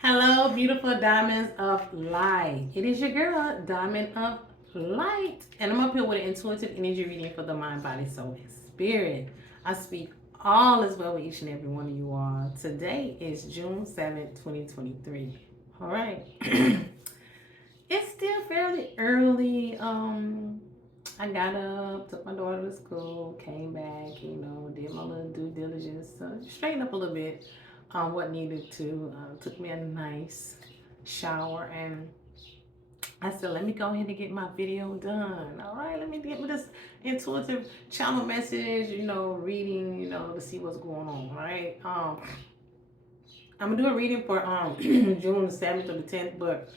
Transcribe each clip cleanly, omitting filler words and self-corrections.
Hello, beautiful diamonds of light. It is your girl, Diamond of Light, and I'm up here with an intuitive energy reading for the mind, body, soul, and spirit. I speak all as well with each and every one of you all. Today is June 7th, 2023. All right. It's still fairly early. I got up, took my daughter to school, came back, did my little due diligence, straightened up a little bit on what needed to. Took me a nice shower, and I said, let me go ahead and get my video done. All right, let me get with this intuitive channel message, reading, to see what's going on, right? I'm gonna do a reading for June the 7th or the 10th, but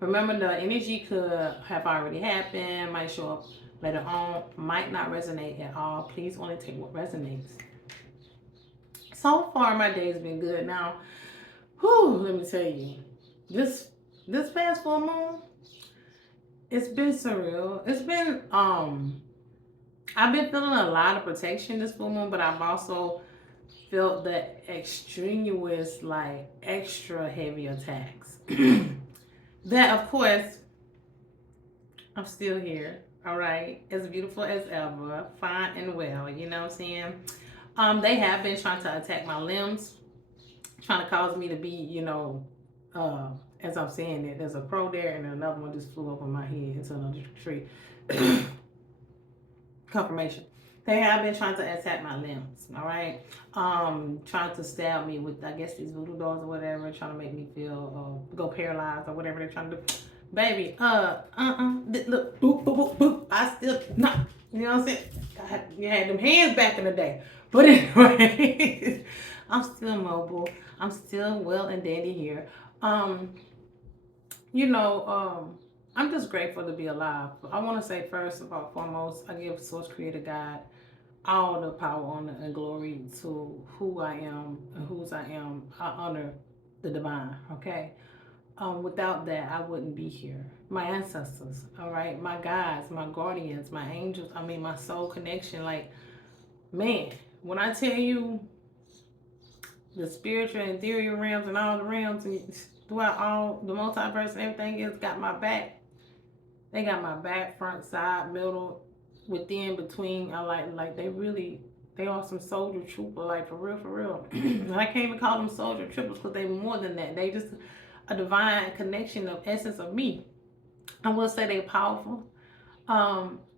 remember the energy could have already happened, might show up later on, might not resonate at all. Please only take what resonates. So far my day's been good. Now, let me tell you, this past full moon, it's been surreal. It's been I've been feeling a lot of protection this full moon, but I've also felt the extraneous, like extra heavy attacks. That, of course, I'm still here. All right, as beautiful as ever, fine and well. You know what I'm saying? They have been trying to attack my limbs, trying to cause me to be, uh, as I'm saying it, there's a crow there, and another one just flew over my head into another tree. Confirmation. They have been trying to attack my limbs, all right? Trying to stab me with, I guess, these voodoo dolls or whatever, trying to make me feel, go paralyzed or whatever they're trying to do. Baby, look, boop, boop, boop, boop. I still, not, you know what I'm saying? You had them hands back in the day. But anyway, I'm still mobile. I'm still well and dandy here. Um, you know, I'm just grateful to be alive. I want to say first of all, foremost, I give Source Creator God all the power, honor, and glory to who I am and whose I am. I honor the divine. Okay. Without that, I wouldn't be here. My ancestors, all right, my guides, my guardians, my angels. I mean, my soul connection. Like, man, when I tell you the spiritual and ethereal realms and all the realms and throughout all the multiverse and everything else got my back. They got my back, front, side, middle, within, between. I like they really they are some soldier trooper, like for real, for real. And I can't even call them soldier troopers because they more than that. They just a divine connection of essence of me. I will say they powerful.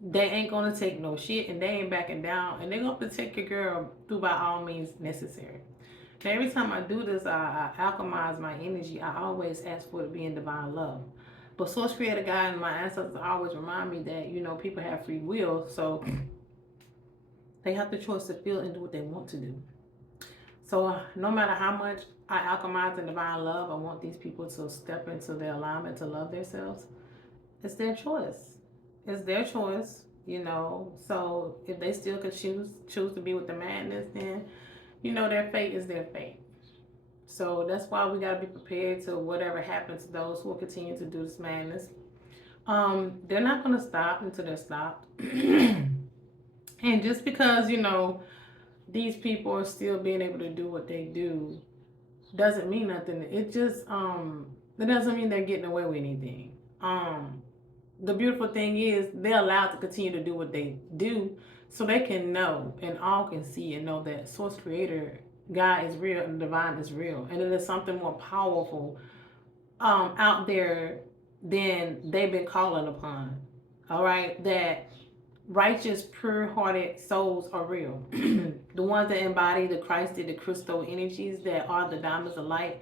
They ain't gonna take no shit and they ain't backing down and they gonna protect your girl through by all means necessary. Now, every time I do this, I alchemize my energy. I always ask for it to be in divine love. But Source Creator God and my ancestors always remind me that, people have free will. So they have the choice to feel and do what they want to do. So no matter how much I alchemize in divine love, I want these people to step into their alignment to love themselves. It's their choice. It's their choice. So if they still could choose to be with the madness, then their fate is their fate. So that's why we gotta be prepared to whatever happens to those who will continue to do this madness. They're not gonna stop until they're stopped. And just because, these people are still being able to do what they do doesn't mean nothing. It doesn't mean they're getting away with anything. The beautiful thing is they're allowed to continue to do what they do so they can know and all can see and know that Source Creator God is real and the divine is real. And it is something more powerful out there than they've been calling upon. All right, that righteous, pure-hearted souls are real. The ones that embody the Christed, the crystal energies that are the diamonds of light,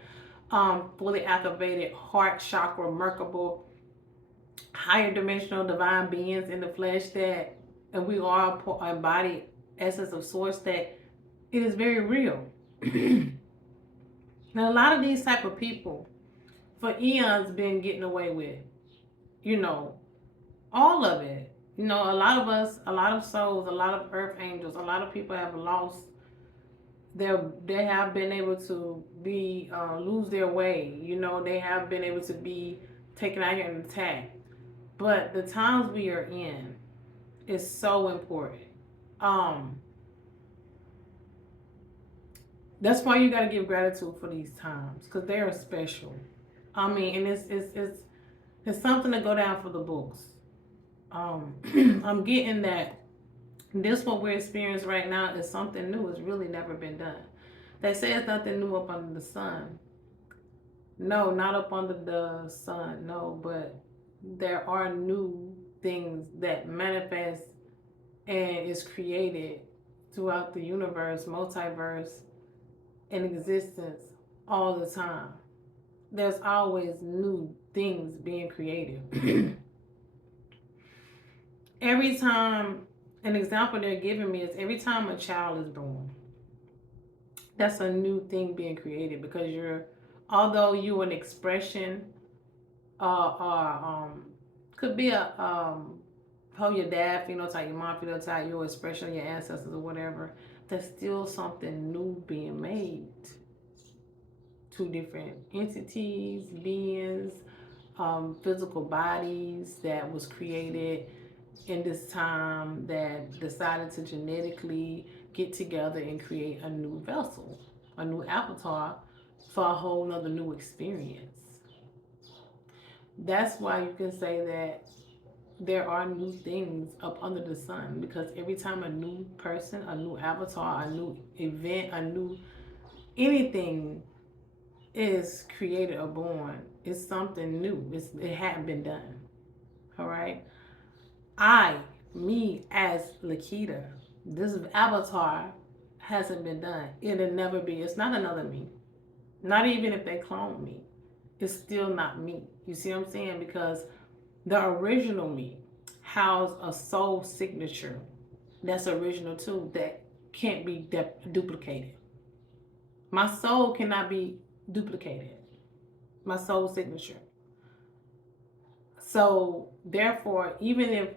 fully activated heart chakra, Merkaba, higher dimensional divine beings in the flesh that, and we are embodied essence of source that it is very real. Now a lot of these type of people for eons been getting away with, you know, all of it. A lot of us, a lot of souls, a lot of earth angels, a lot of people have lost they have been able to be lose their way. They have been able to be taken out here and attacked. But the times we are in is so important. Um, That's why you got to give gratitude for these times, because they are special. I mean, and it's something to go down for the books. I'm getting that this what we're experiencing right now is something new. It's really never been done. They say it's nothing new up under the sun. No, not up under the sun. No, but there are new things that manifest and is created throughout the universe, multiverse, in existence all the time. There's always new things being created. Every time, an example they're giving me is every time a child is born, that's a new thing being created because although you an expression, or could be how your dad phenotype, your mom phenotype, your expression of your ancestors or whatever, there's still something new being made. Two different entities, beings, physical bodies that was created in this time that decided to genetically get together and create a new vessel, a new avatar for a whole nother new experience. That's why you can say that there are new things up under the sun, because every time a new person, a new avatar, a new event, a new anything is created or born, it's something new. It hadn't been done. All right. Me as Lakita, this avatar hasn't been done. It'll never be. It's not another me. Not even if they clone me. It's still not me. You see what I'm saying? Because the original me housed a soul signature that's original too, that can't be duplicated. My soul cannot be duplicated. My soul signature. So therefore, even if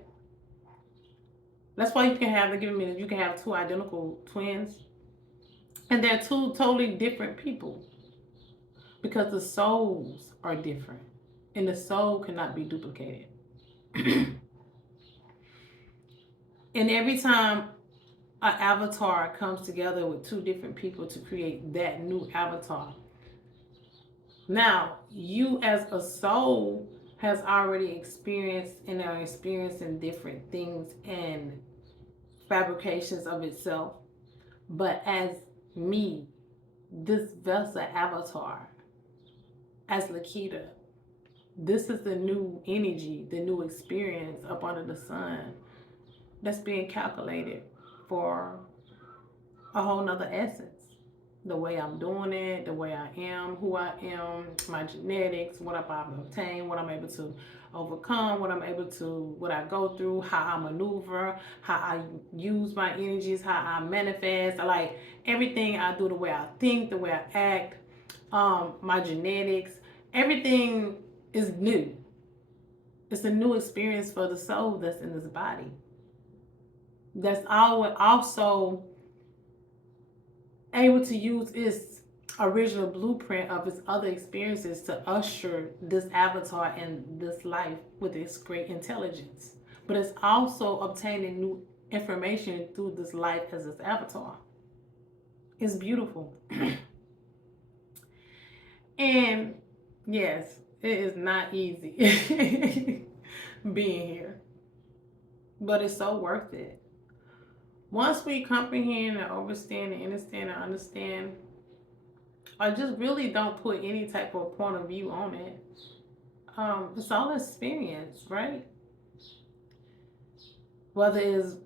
that's why you can have two identical twins, and they're two totally different people because the souls are different, and the soul cannot be duplicated. And every time an avatar comes together with two different people to create that new avatar, now you as a soul has already experienced and are experiencing different things and fabrications of itself. But as me, this vessel avatar, as Lakita, this is the new energy, the new experience up under the sun that's being calculated for a whole nother essence. The way I'm doing it, the way I am, who I am, my genetics, what I've obtained, what I'm able to overcome, what I go through, how I maneuver, how I use my energies, how I manifest. Like everything I do, the way I think, the way I act, my genetics, everything is new. It's a new experience for the soul that's in this body. That's also able to use its original blueprint of its other experiences to usher this avatar in this life with its great intelligence. But it's also obtaining new information through this life as its avatar. It's beautiful. And yes, it is not easy being here, but it's so worth it. Once we comprehend and understand or just really don't put any type of point of view on it, it's all experience, right? Whether it's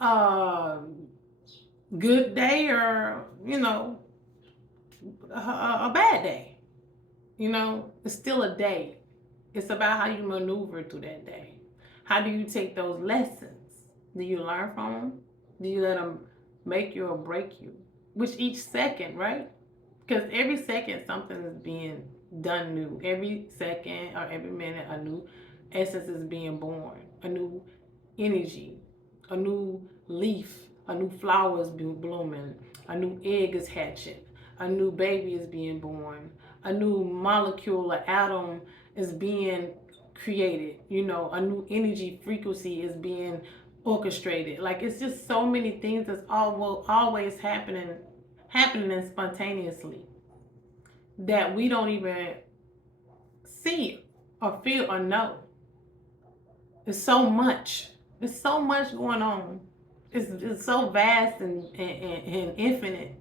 a good day or a bad day, it's still a day. It's about how you maneuver through that day. How do you take those lessons? Do you learn from them? Do you let them make you or break you? Which each second, right? Because every second something is being done new. Every second or every minute a new essence is being born. A new energy. A new leaf. A new flower is blooming. A new egg is hatching. A new baby is being born. A new molecule or atom is being created. A new energy frequency is being orchestrated. Like it's just so many things that's always happening spontaneously that we don't even see or feel or know. It's so much. There's so much going on. It's so vast and infinite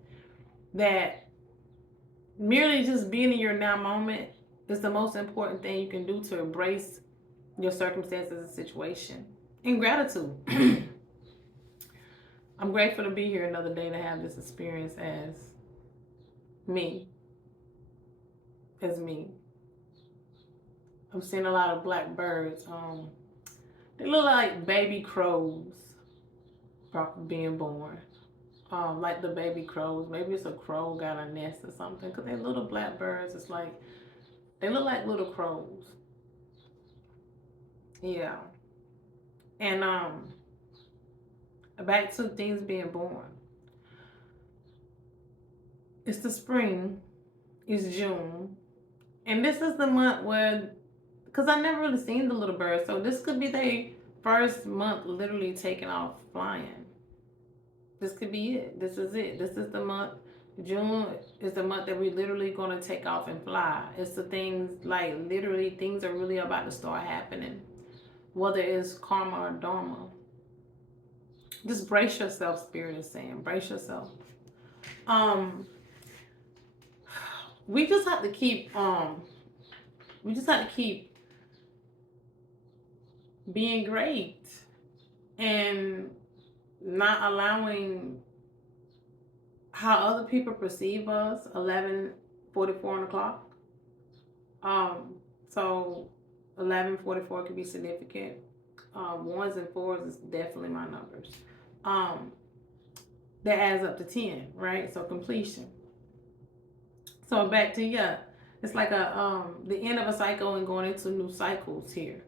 that merely just being in your now moment is the most important thing you can do to embrace your circumstances and situation. And gratitude. I'm grateful to be here another day to have this experience me. As me. I'm seeing a lot of black birds. They look like baby crows being born. Like the baby crows. Maybe it's a crow got a nest or something. Cause they little black birds. It's like they look like little crows. Yeah. And back to things being born. It's the spring. It's June. And this is the month where, because I never really seen the little birds, so this could be their first month literally taking off flying. This could be it. This is it. This is the month. June is the month that we're literally going to take off and fly. It's the things, like literally things are really about to start happening. Whether it's karma or dharma. Just brace yourself, Spirit is saying. Brace yourself. We just have to keep being great and not allowing how other people perceive us. 11:44 on the clock. So 11:44 can be significant. Ones and fours is definitely my numbers. That adds up to 10, right? So completion. So back to it's like the end of a cycle and going into new cycles here.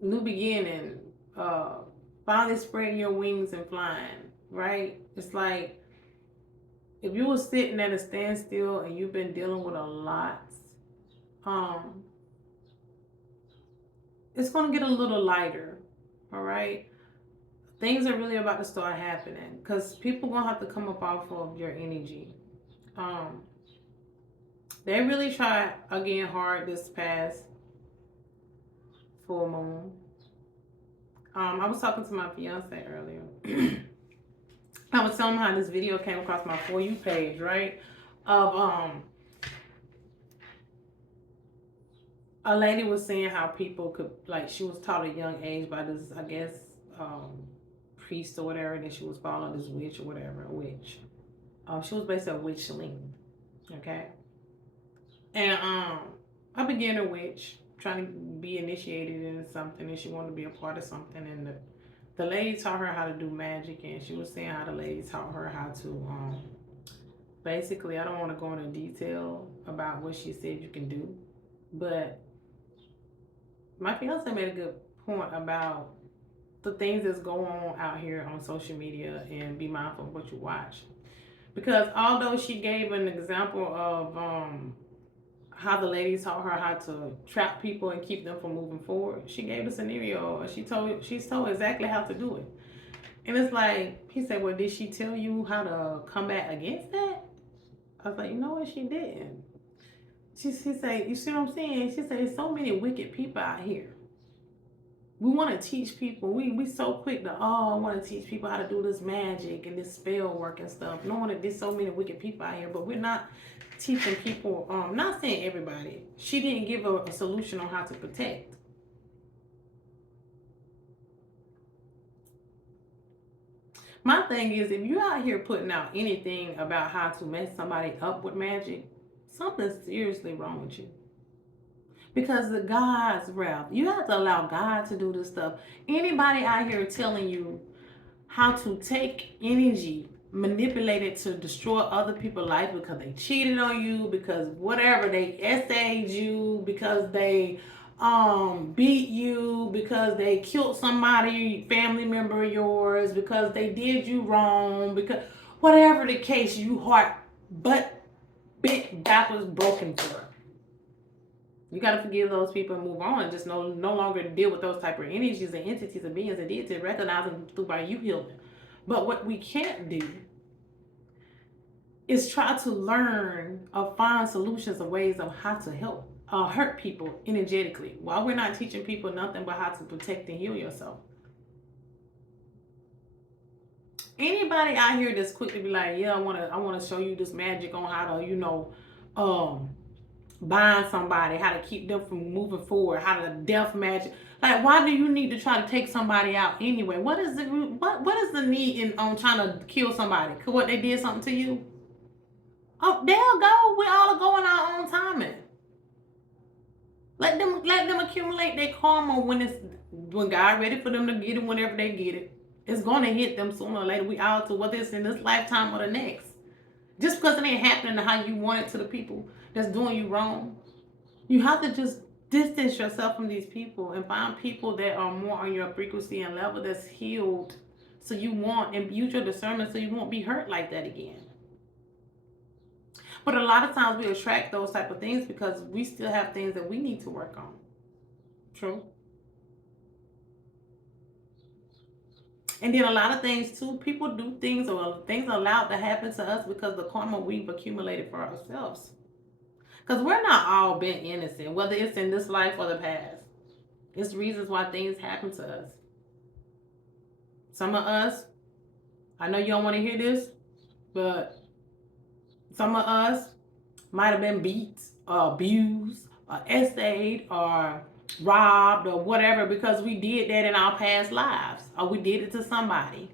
New beginning. Finally spreading your wings and flying, right? It's like if you were sitting at a standstill and you've been dealing with a lot, it's gonna get a little lighter, all right? Things are really about to start happening because people gonna have to come up off of your energy. They really tried again hard this past full moon. I was talking to my fiance earlier. I was telling him how this video came across my For You page, right? Of a lady was saying how people could, like, she was taught at a young age by this, I guess, priest or whatever, and then she was following this witch or whatever, a witch. She was basically a witchling, okay? And I began a witch, trying to be initiated into something, and she wanted to be a part of something, and the lady taught her how to do magic, and she was saying how the lady taught her how to, basically, I don't want to go into detail about what she said you can do, but my fiance made a good point about the things that's going on out here on social media and be mindful of what you watch. Because although she gave an example of how the lady taught her how to trap people and keep them from moving forward, she gave the scenario and she's told exactly how to do it. And it's like, he said, well, did she tell you how to combat against that? I was like, you know what, she didn't. She said, you see what I'm saying? She said, there's so many wicked people out here. We want to teach people. We so quick to, I want to teach people how to do this magic and this spell work and stuff. Knowing that there's so many wicked people out here, but we're not teaching people, not saying everybody. She didn't give a solution on how to protect. My thing is, if you're out here putting out anything about how to mess somebody up with magic, something's seriously wrong with you. Because the God's wrath, you have to allow God to do this stuff. Anybody out here telling you how to take energy, manipulate it to destroy other people's life because they cheated on you, because whatever, they essayed you, because they beat you, because they killed somebody, family member of yours, because they did you wrong, because whatever the case, you heart butt bit backwards broken for. You got to forgive those people and move on, and just no longer deal with those type of energies and entities and beings and deities, recognize them through by you healing. But what we can't do is try to learn or find solutions or ways of how to help hurt people energetically, while we're not teaching people nothing but how to protect and heal yourself. Anybody out here that's quick to be like, yeah, I wanna show you this magic on how to, um bind somebody, how to keep them from moving forward, how to death magic. Like, why do you need to try to take somebody out anyway? What is the need in on trying to kill somebody? Cause what, they did something to you? Oh, they'll go. We all are going our own timing. Let them accumulate their karma when God ready for them to get it, whenever they get it. It's gonna hit them sooner or later. We all, to whether it's in this lifetime or the next. Just because it ain't happening how you want it to the people that's doing you wrong, you have to just distance yourself from these people and find people that are more on your frequency and level, that's healed, so you won't, and use your discernment so you won't be hurt like that again. But a lot of times we attract those type of things because we still have things that we need to work on. True. And then a lot of things too, people do things, or things are allowed to happen to us because the karma we've accumulated for ourselves. Because we're not all been innocent, whether it's in this life or the past. It's reasons why things happen to us. Some of us, I know you don't want to hear this, but some of us might have been beat or abused or essayed or robbed or whatever because we did that in our past lives, or we did it to somebody,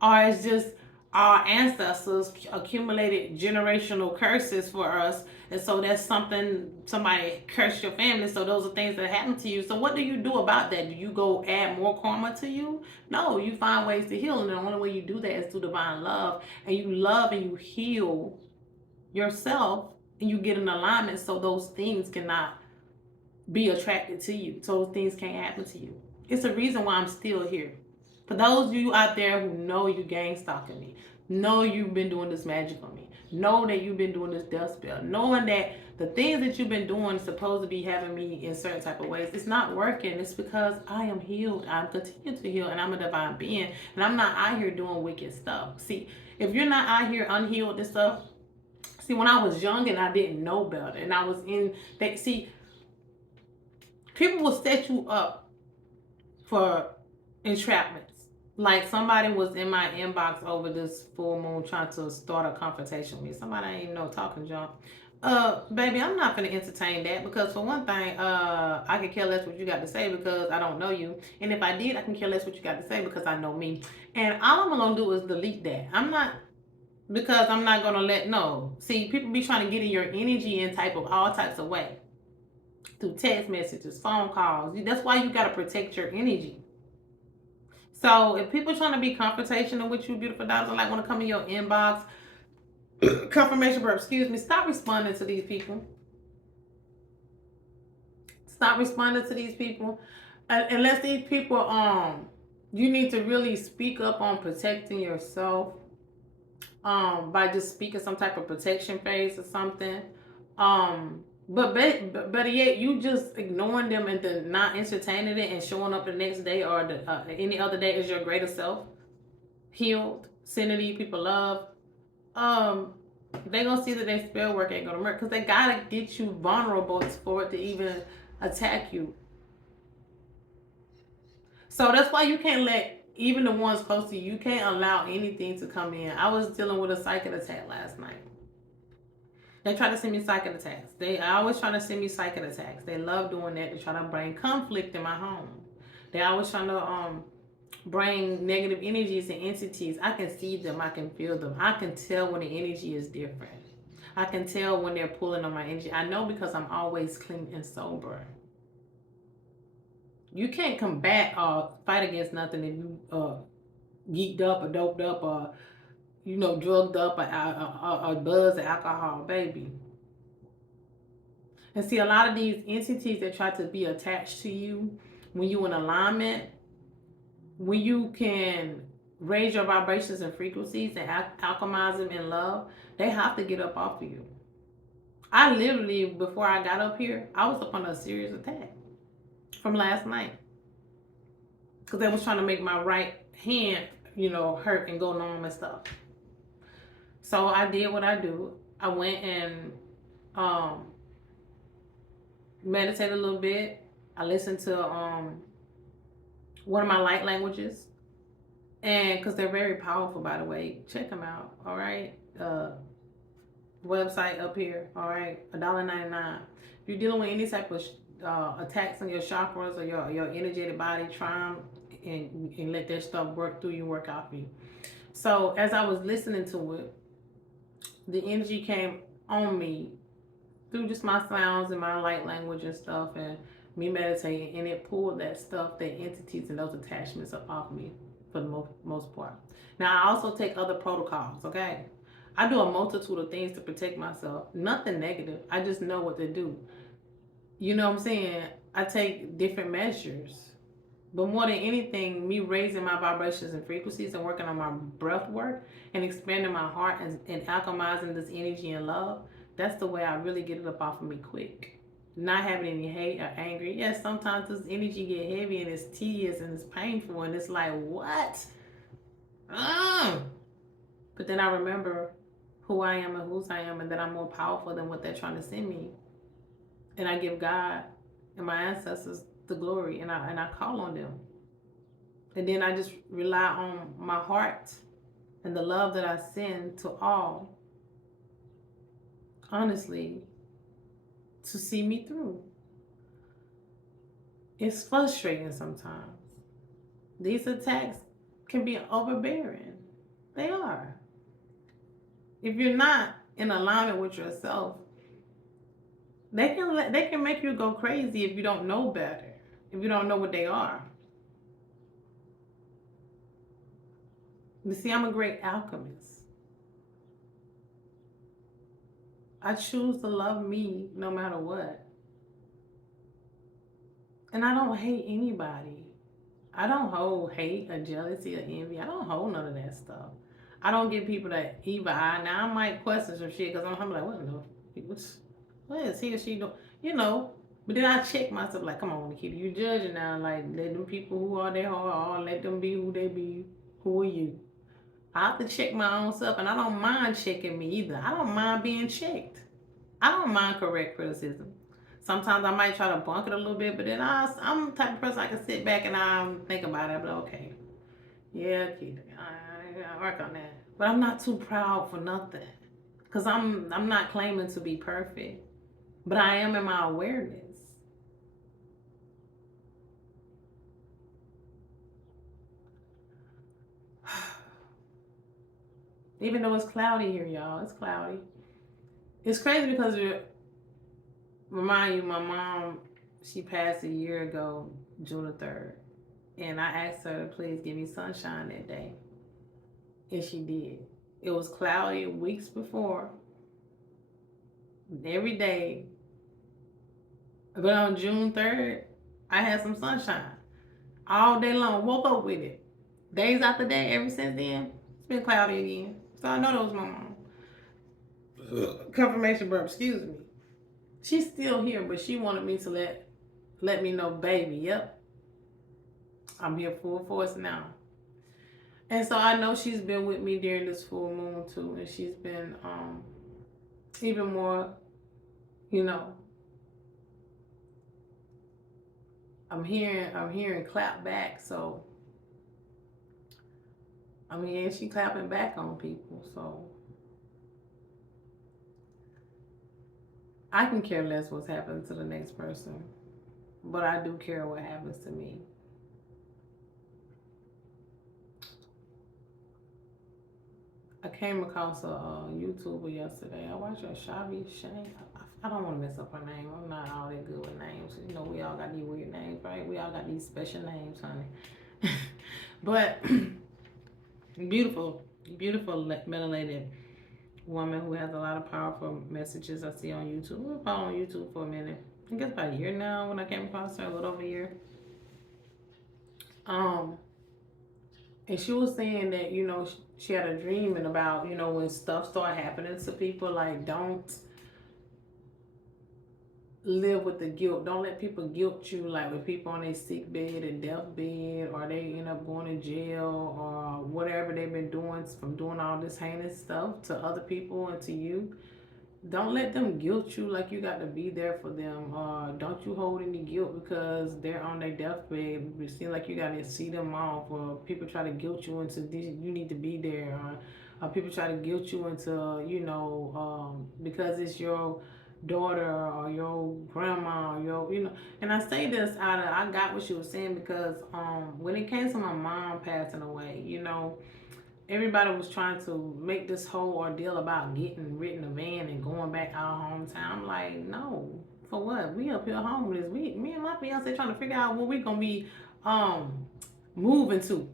or it's just our ancestors accumulated generational curses for us, and so that's something, somebody cursed your family, so those are things that happen to you. So what do you do about that? Do you go add more karma to you? No, you find ways to heal, and the only way you do that is through divine love, and you love and you heal yourself, and you get in alignment so those things cannot be attracted to you, so those things can't happen to you. It's a reason why I'm still here. For those of you out there who know you gang stalking me, know you've been doing this magic on me, know that you've been doing this death spell, knowing that the things that you've been doing supposed to be having me in certain type of ways, it's not working. It's because I am healed. I'm continuing to heal, and I'm a divine being, and I'm not out here doing wicked stuff. See, if you're not out here unhealed and stuff, see, when I was young and I didn't know better, and I was in that, see, people will set you up for entrapments. Like, somebody was in my inbox over this full moon trying to start a confrontation with me. Somebody I ain't even know, talking junk. Baby, I'm not gonna entertain that, because for one thing, I can care less what you got to say because I don't know you. And if I did, I can care less what you got to say because I know me. And all I'm gonna do is delete that. I'm not, because I'm not gonna let, no. See, people be trying to get in your energy in type of all types of way. Through text messages, phone calls. That's why you gotta protect your energy. So if people trying to be confrontational with you, beautiful daughters, like want to come in your inbox, confirmation verb, excuse me, stop responding to these people. Stop responding to these people. Unless these people, you need to really speak up on protecting yourself, by just speaking some type of protection phase or something. But better yet, you just ignoring them and then not entertaining it and showing up the next day or any other day as your greater self, healed, sending these people love. They gonna see that their spell work ain't gonna work, because they gotta get you vulnerable for it to even attack you. So that's why you can't let even the ones close to you. You can't allow anything to come in. I was dealing with a psychic attack last night. They try to send me psychic attacks. They always try to send me psychic attacks. They love doing that. They try to bring conflict in my home. They always trying to bring negative energies and entities. I can see them. I can feel them. I can tell when the energy is different. I can tell when they're pulling on my energy. I know because I'm always clean and sober. You can't combat or fight against nothing if you geeked up or doped up or drugged up or buzzed alcohol, baby. And see, a lot of these entities that try to be attached to you when you in alignment, when you can raise your vibrations and frequencies and alchemize them in love, they have to get up off of you. I literally, before I got up here, I was up on a serious attack from last night because they was trying to make my right hand, hurt and go numb and stuff. So I did what I do. I went and um, meditated a little bit. I listened to one of my light languages, and because they're very powerful, by the way, check them out. All right, website up here. All right, $1.99. If you're dealing with any type of attacks on your chakras or your energetic body, try them and let that stuff work through you, work out for you. So as I was listening to it, the energy came on me through just my sounds and my light language and stuff, and me meditating, and it pulled that stuff, that entities and those attachments up off me for the most part. Now I also take other protocols. Okay, I do a multitude of things to protect myself. Nothing negative. I just know what to do. You know what I'm saying? I take different measures. But more than anything, me raising my vibrations and frequencies and working on my breath work and expanding my heart and alchemizing this energy and love, that's the way I really get it up off of me quick. Not having any hate or angry. Yes, sometimes this energy get heavy and it's tedious and it's painful and it's like, what? But then I remember who I am and whose I am, and that I'm more powerful than what they're trying to send me. And I give God and my ancestors the glory, and I call on them. And then I just rely on my heart and the love that I send to all, honestly, to see me through. It's frustrating sometimes. These attacks can be overbearing. They are. If you're not in alignment with yourself, they can make you go crazy if you don't know better. If you don't know what they are. But see, I'm a great alchemist. I choose to love me no matter what. And I don't hate anybody. I don't hold hate or jealousy or envy. I don't hold none of that stuff. I don't give people that evil eye. Now I might question some shit because I'm like, what is he or she doing? You know. But then I check myself like, come on, Nikita, you judging now. Like, let them people who are there are, let them be who they be. Who are you? I have to check my own self, and I don't mind checking me either. I don't mind being checked. I don't mind correct criticism. Sometimes I might try to bunk it a little bit, but then I'm the type of person I can sit back and I think about it. But okay, yeah, kid, I work on that. But I'm not too proud for nothing, cause I'm not claiming to be perfect, but I am in my awareness. Even though it's cloudy here, y'all, it's cloudy. It's crazy because remind you, my mom, she passed a year ago, June the 3rd. And I asked her to please give me sunshine that day. And she did. It was cloudy weeks before, every day. But on June 3rd, I had some sunshine all day long. Woke up with it. Days after day, ever since then, it's been cloudy again. So I know that was my mom. Confirmation burp, excuse me. She's still here, but she wanted me to let me know, baby, yep, I'm here full force now. And so I know she's been with me during this full moon too, and she's been even more, you know. I'm hearing clap back, so I'm hearing she clapping back on people. So I can care less what's happening to the next person, but I do care what happens to me. I came across a YouTuber yesterday. I watched her, Shavi Shane. I don't want to mess up her name. I'm not all that good with names. You know, we all got these weird names, right? We all got these special names, honey. But beautiful, beautiful melanated woman who has a lot of powerful messages I see on YouTube. We've been on YouTube for a minute. I guess about a year now when I came across her, a little over a year. Um, and she was saying that, she had a dream and about, when stuff start happening to people, like, don't live with the guilt. Don't let people guilt you, like with people on their sick bed and deathbed, or they end up going to jail or whatever they've been doing from doing all this heinous stuff to other people and to you. Don't let them guilt you like you got to be there for them. Don't you hold any guilt because they're on their deathbed. It seems like you got to see them off, or people try to guilt you into this, you need to be there. People try to guilt you into, because it's your daughter or your grandma or your. And I say this out of, I got what she was saying because when it came to my mom passing away, everybody was trying to make this whole ordeal about getting rid of the van and going back our hometown. I'm like, no, for what? We up here homeless. Me and my fiance trying to figure out where we gonna be um moving to.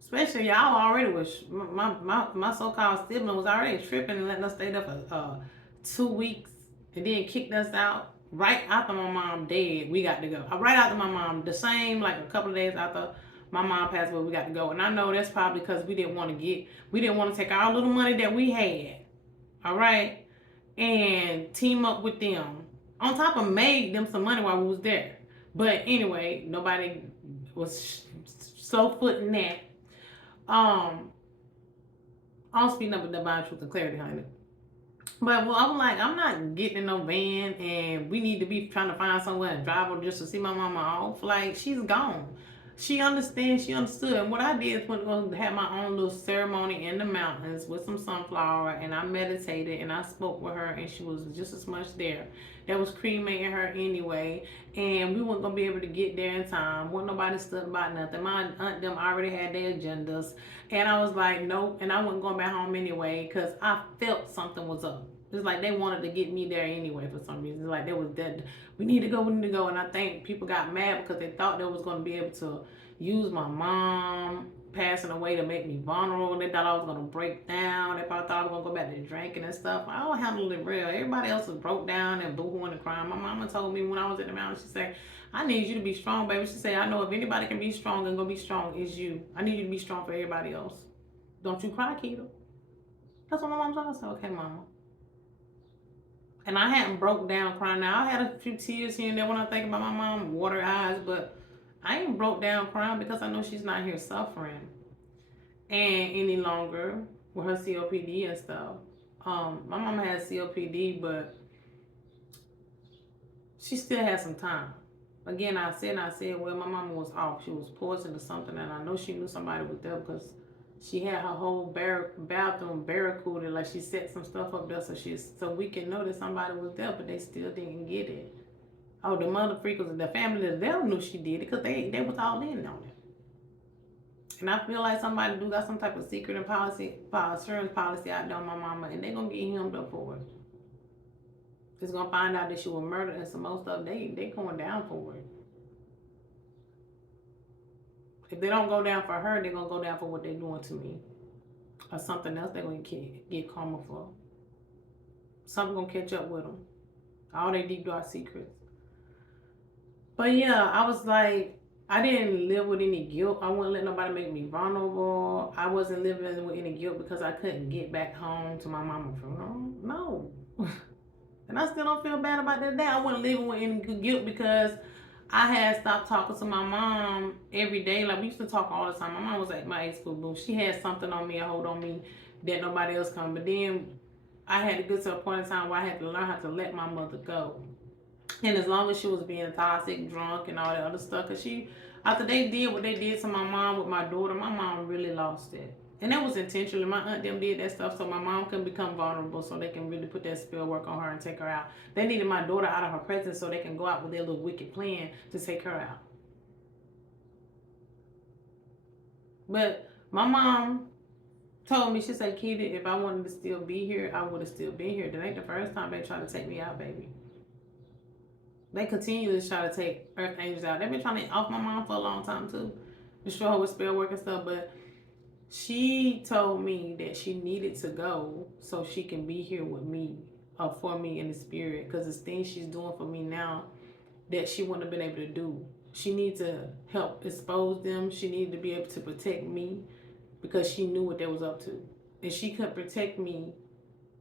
Especially y'all already was my so-called sibling was already tripping and letting us stay there for 2 weeks and then kicked us out. Right after my mom dead, we got to go. Right after my mom, the same like a couple of days after my mom passed away, we got to go. And I know that's probably because we didn't want to take our little money that we had, all right, and team up with them. On top of made them some money while we was there. But anyway, nobody was so footing that. I'm speaking up with divine truth and clarity, honey. But well, I was like, I'm not getting in no van, and we need to be trying to find somewhere and drive her just to see my mama off. Like, she's gone. She understands. She understood. And what I did is went to have my own little ceremony in the mountains with some sunflower, and I meditated and I spoke with her, and she was just as much there. That was cremating her anyway, and we weren't gonna be able to get there in time. Wasn't nobody stood about nothing. My aunt them already had their agendas, and I was like, nope. And I wasn't going back home anyway because I felt something was up. It's like they wanted to get me there anyway for some reason. It's like they was dead. We need to go. And I think people got mad because they thought they was going to be able to use my mom passing away to make me vulnerable. They thought I was going to break down. They probably thought I was going to go back to drinking and stuff. I don't handle it real. Everybody else was broke down and boohooing and crying. My mama told me when I was in the mountain, she said, I need you to be strong, baby. She said, I know if anybody can be strong and going to be strong, it's you. I need you to be strong for everybody else. Don't you cry, Keto. That's what my mom told me. I said, okay, mama. And I hadn't broke down crying. Now I had a few tears here and there when I think about my mom, water eyes, but I ain't broke down crying because I know she's not here suffering and any longer with her COPD and stuff. My mama has COPD, but she still has some time. Again, I said, well, my mama was off. She was poisoned or something, and I know she knew somebody was there because she had her whole bathroom barricaded, like she set some stuff up there so we can know that somebody was there, but they still didn't get it. Oh, the mother freakers, the family that they knew she did it because they was all in on it. And I feel like somebody do got some type of secret and insurance policy out there on my mama, and they gonna get hemmed up for it. Just gonna find out that she was murdered and some more stuff. They going down for it. If they don't go down for her, they're gonna go down for what they're doing to me, or something else they're gonna get karma for. Something gonna catch up with them. All their deep dark secrets. But yeah, I was like, I didn't live with any guilt. I wouldn't let nobody make me vulnerable. I wasn't living with any guilt because I couldn't get back home to my mama's funeral. No. And I still don't feel bad about that day. I wasn't living with any guilt because I had stopped talking to my mom every day. Like, we used to talk all the time. My mom was at my ex-school booth. She had something on me, a hold on me that nobody else come. But then I had to get to a point in time where I had to learn how to let my mother go. And as long as she was being toxic, drunk, and all that other stuff, because after they did what they did to my mom with my daughter, my mom really lost it. And that was intentionally. My aunt them did that stuff so my mom can become vulnerable, so they can really put that spell work on her and take her out. They needed my daughter out of her presence so they can go out with their little wicked plan to take her out. But my mom told me, she said, Keita, if I wanted to still be here, I would have still been here. That ain't the first time they tried to take me out, baby. They continue to try to take earth angels out. They've been trying to off my mom for a long time too. Destroy her with spell work and stuff, but she told me that she needed to go so she can be here with me, or for me in the spirit, because it's things she's doing for me now that she wouldn't have been able to do. She needs to help expose them. She needed to be able to protect me because she knew what they was up to. And she couldn't protect me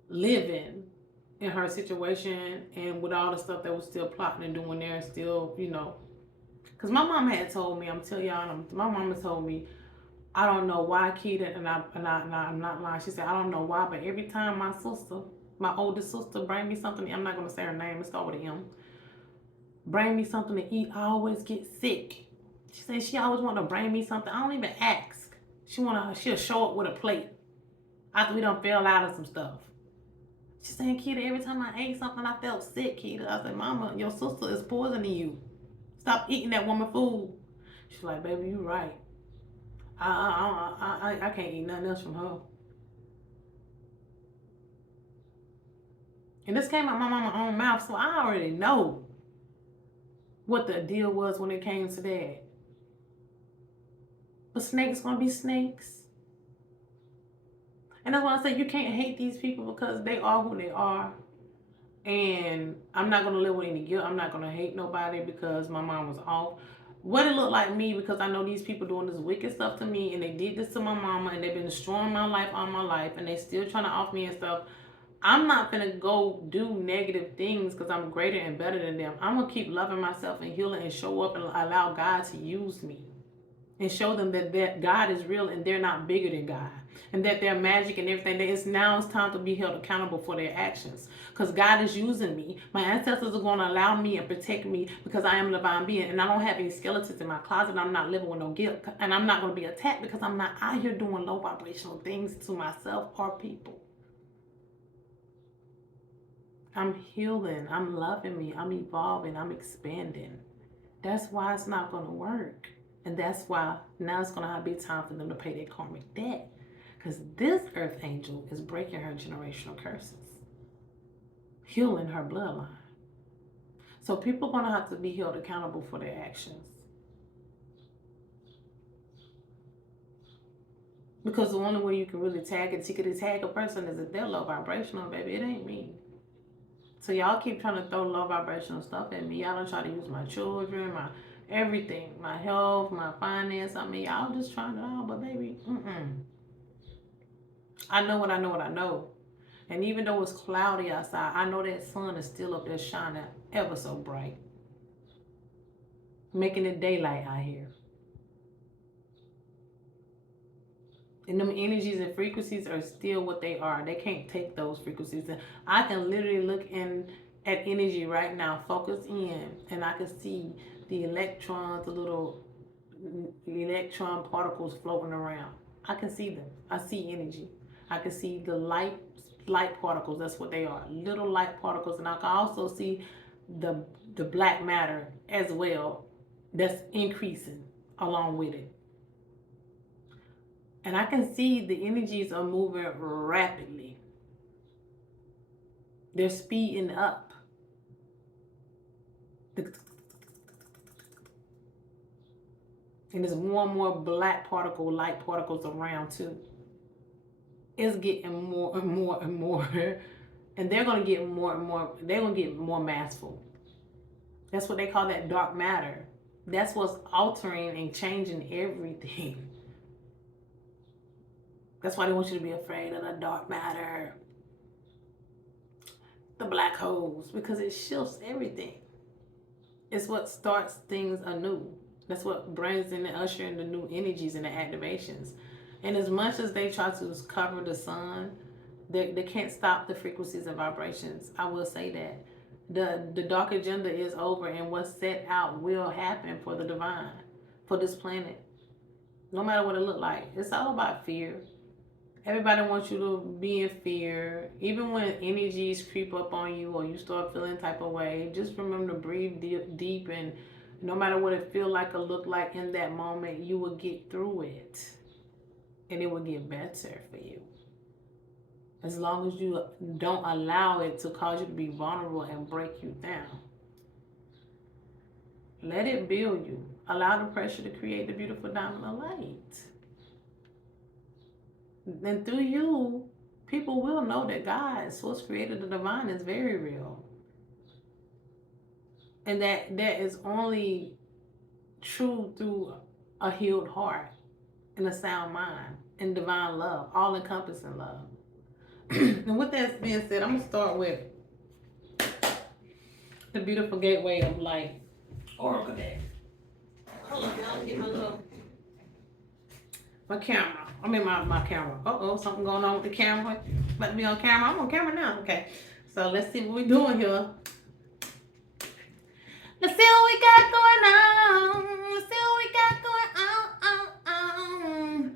living in her situation, and with all the stuff that was still plotting and doing there, and still, because my mom had told me, I'm telling y'all, my mama told me, I don't know why, Keita, and I'm not lying. She said, I don't know why, but every time my oldest sister, bring me something, I'm not going to say her name, it's start with an M, bring me something to eat, I always get sick. She said she always want to bring me something. I don't even ask. She'll show up with a plate after we done fell out of some stuff. She said, Keita, every time I ate something, I felt sick, Keita. I said, Mama, your sister is poisoning you. Stop eating that woman food. She's like, baby, you right. I can't eat nothing else from her. And this came out my mama's own mouth, so I already know what the deal was when it came to that. But snakes gonna be snakes. And that's why I say you can't hate these people because they are who they are. And I'm not gonna live with any guilt. I'm not gonna hate nobody because my mom was off. What it looked like me, because I know these people doing this wicked stuff to me, and they did this to my mama, and they've been destroying my life all my life, and they still trying to off me and stuff. I'm not gonna go do negative things because I'm greater and better than them. I'm gonna keep loving myself and healing and show up and allow God to use me and show them that God is real and they're not bigger than God, and that their magic and everything, that it's time to be held accountable for their actions, because God is using me. My ancestors are going to allow me and protect me because I am a divine being, and I don't have any skeletons in my closet. I'm not living with no guilt, and I'm not going to be attacked because I'm not out here doing low vibrational things to myself or people. I'm healing, I'm loving me, I'm evolving, I'm expanding. That's why it's not going to work. And that's why now it's going to be time for them to pay their karmic debt. Because this earth angel is breaking her generational curses, healing her bloodline. So people are going to have to be held accountable for their actions. Because the only way you can really tag a person is if they're low vibrational, baby. It ain't me. So y'all keep trying to throw low vibrational stuff at me. Y'all don't try to use my children, my everything, my health, my finance. I mean, y'all just trying it all, but baby, I know what I know what I know. And even though it's cloudy outside, I know that sun is still up there shining ever so bright, making it daylight out here. And them energies and frequencies are still what they are. They can't take those frequencies. And I can literally look in at energy right now, focus in, and I can see the electrons, the little electron particles floating around. I can see them. I see energy. I can see the light particles. That's what they are, little light particles. And I can also see the black matter as well, that's increasing along with it. And I can see the energies are moving rapidly. They're speeding up. And there's more and more black light particles around too. It's getting more and more and more. And they're going to get more and more, they're going to get more massful. That's what they call that dark matter. That's what's altering and changing everything. That's why they want you to be afraid of the dark matter, the black holes, because it shifts everything. It's what starts things anew. That's what brings in and usher in the new energies and the activations. And as much as they try to cover the sun, they can't stop the frequencies and vibrations. I will say that. The dark agenda is over, and what's set out will happen for the divine, for this planet. No matter what it look like. It's all about fear. Everybody wants you to be in fear. Even when energies creep up on you or you start feeling type of way, just remember to breathe deep, and no matter what it feel like or look like in that moment, you will get through it. And it will get better for you. As long as you don't allow it to cause you to be vulnerable and break you down. Let it build you. Allow the pressure to create the beautiful diamond of light. And through you, people will know that God, source created the divine, is very real. And that is only true through a healed heart and a sound mind and divine love, all encompassing love. And with that being said, I'm going to start with The beautiful gateway of light. Oracle deck. Hold on, y'all. Get my camera. I mean my camera. Something going on with the camera. About to be on camera. I'm on camera now. Okay. So let's see what we're doing here. Let's see what we got going on. Let's see what we got going on.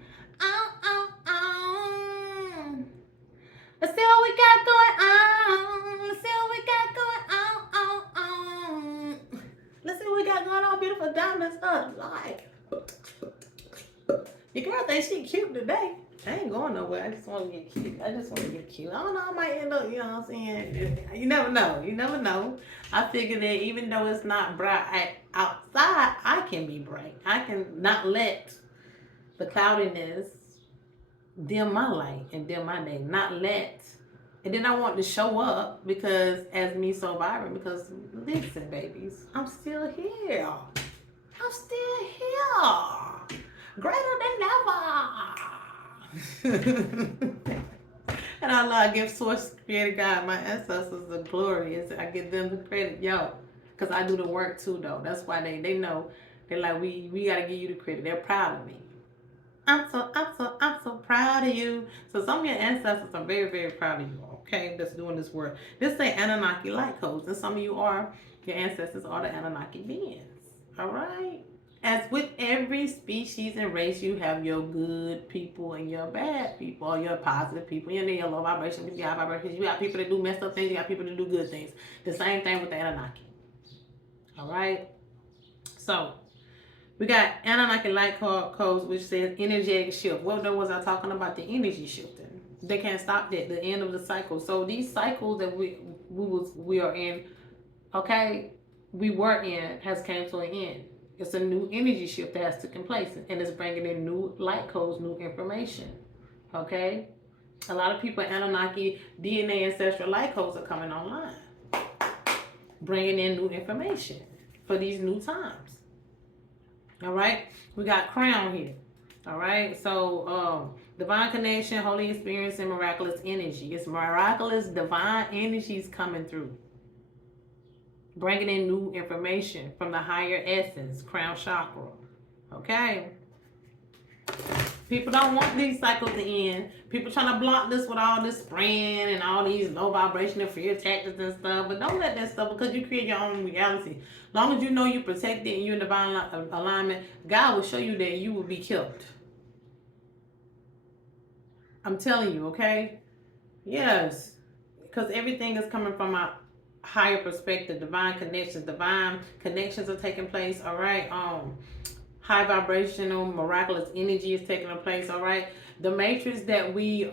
Let's see what we got going on. Let's see what we got going on. Let's see what we got going on. Beautiful diamonds up. Like. Your girl thinks she cute today. I ain't going nowhere. I just want to get cute. I don't know. I might end up, you know what I'm saying? You never know. I figure that even though it's not bright outside, I can be bright. I can not let the cloudiness dim my light and dim my day. Not let. And then I want to show up because as me so vibrant, because listen, babies, I'm still here. Greater than ever. And I give Source, Creator God, my ancestors the glory. I give them the credit, because I do the work too, though. That's why they know. They're like, we got to give you the credit. They're proud of me. I'm so proud of you. So some of your ancestors are very, very proud of you, okay, that's doing this work. This ain't Anunnaki light codes. And some of you your ancestors are the Anunnaki beings, all right? As with every species and race, you have your good people and your bad people, or your positive people. You know, your low vibration people, your high vibration. You got people that do messed up things, you got people that do good things. The same thing with the Anunnaki. All right? So, we got Anunnaki light codes, which says energetic shift. What was I talking about? The energy shifting. They can't stop that. The end of the cycle. So, these cycles that we are in, okay, we were in, has came to an end. It's a new energy shift that has taken place, and it's bringing in new light codes, new information. Okay? A lot of people, Anunnaki DNA ancestral light codes are coming online, bringing in new information for these new times. All right? We got crown here. All right? So, divine connection, holy experience, and miraculous energy. It's miraculous divine energies coming through, bringing in new information from the higher essence, crown chakra. Okay? People don't want these cycles to end. People trying to block this with all this spraying and all these low vibration and fear tactics and stuff. But don't let that stuff, because you create your own reality. As long as you know you're protected and you're in divine alignment, God will show you that you will be killed. I'm telling you, okay? Yes. Because everything is coming from a higher perspective. Divine connections are taking place. All right. High vibrational miraculous energy is taking place. All right. The matrix that we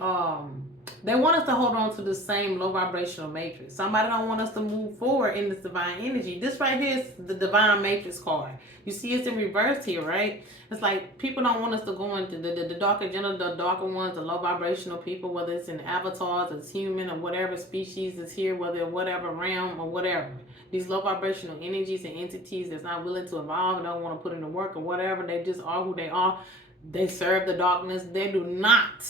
they want us to hold on to the same low vibrational matrix. Somebody don't want us to move forward in this divine energy. This right here is the divine matrix card. You see it's in reverse here, right? It's like people don't want us to go into the dark agenda, the darker ones, the low vibrational people, whether it's in avatars, it's human, or whatever species is here, whether whatever realm or whatever. These low vibrational energies and entities that's not willing to evolve and don't want to put in the work or whatever, they just are who they are. They serve the darkness. They do not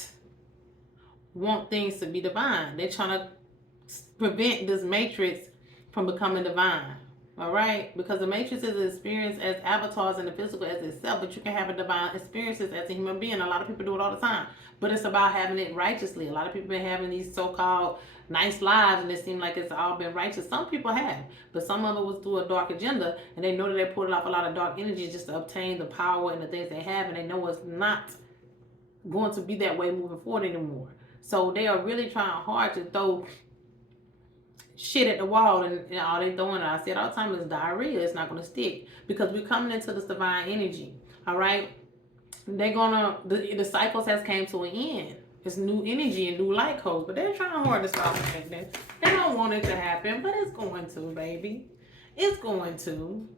want things to be divine. They're trying to prevent this matrix from becoming divine. All right? Because the matrix is an experience as avatars in the physical as itself, but you can have a divine experiences as a human being. A lot of people do it all the time. But it's about having it righteously. A lot of people been having these so-called nice lives, and it seems like it's all been righteous. Some people have, but some of it was through a dark agenda, and they know that they put off a lot of dark energy just to obtain the power and the things they have, and they know it's not going to be that way moving forward anymore. So they are really trying hard to throw shit at the wall, and all they throwing, I said all the time, is diarrhea. It's not going to stick, because we're coming into this divine energy. All right, they're gonna the cycles has came to an end. It's new energy and new light codes, but they're trying hard to stop it. They don't want it to happen, but it's going to, baby. It's going to.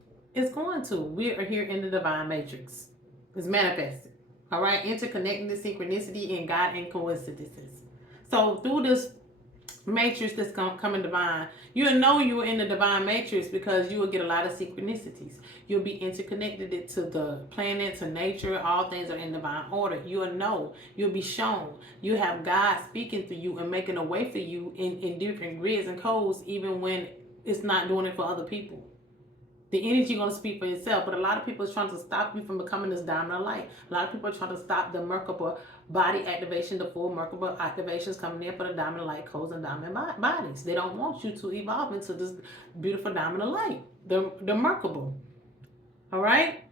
We are here in the divine matrix. It's manifested. All right, interconnecting the synchronicity and God and coincidences. So through this matrix that's coming divine, you'll know you're in the divine matrix because you will get a lot of synchronicities. You'll be interconnected to the planet, to nature. All things are in divine order. You'll know. You'll be shown. You have God speaking through you and making a way for you in different grids and codes, even when it's not doing it for other people. The energy going to speak for itself, but a lot of people is trying to stop you from becoming this diamond of light. A lot of people are trying to stop the Merkaba body activation, the full Merkaba activations coming in for the diamond of light codes and diamond bodies. They don't want you to evolve into this beautiful diamond of light, the Merkaba. All right?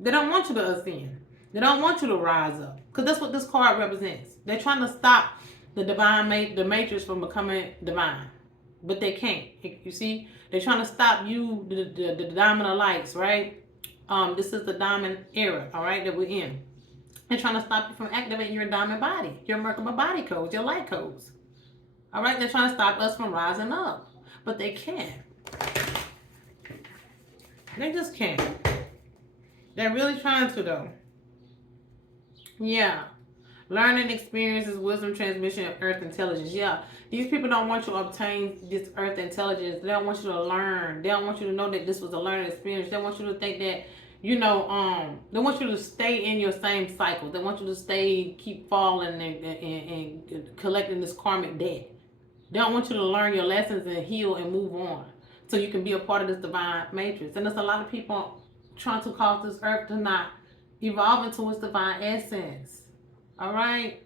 They don't want you to ascend. They don't want you to rise up, because that's what this card represents. They're trying to stop the the matrix from becoming divine, but they can't. You see, they're trying to stop you, the diamond of lights, right? This is the diamond era, all right, that we're in. They're trying to stop you from activating your diamond body, your Merkaba body codes, your light codes. All right, they're trying to stop us from rising up, but they can't. They just can't. They're really trying to, though. Yeah. Learning experiences, wisdom transmission, earth intelligence. Yeah. These people don't want you to obtain this earth intelligence. They don't want you to learn. They don't want you to know that this was a learning experience. They want you to think that, they want you to stay in your same cycle. They want you to keep falling and collecting this karmic debt. They don't want you to learn your lessons and heal and move on, so you can be a part of this divine matrix. And there's a lot of people trying to cause this earth to not evolve into its divine essence. All right?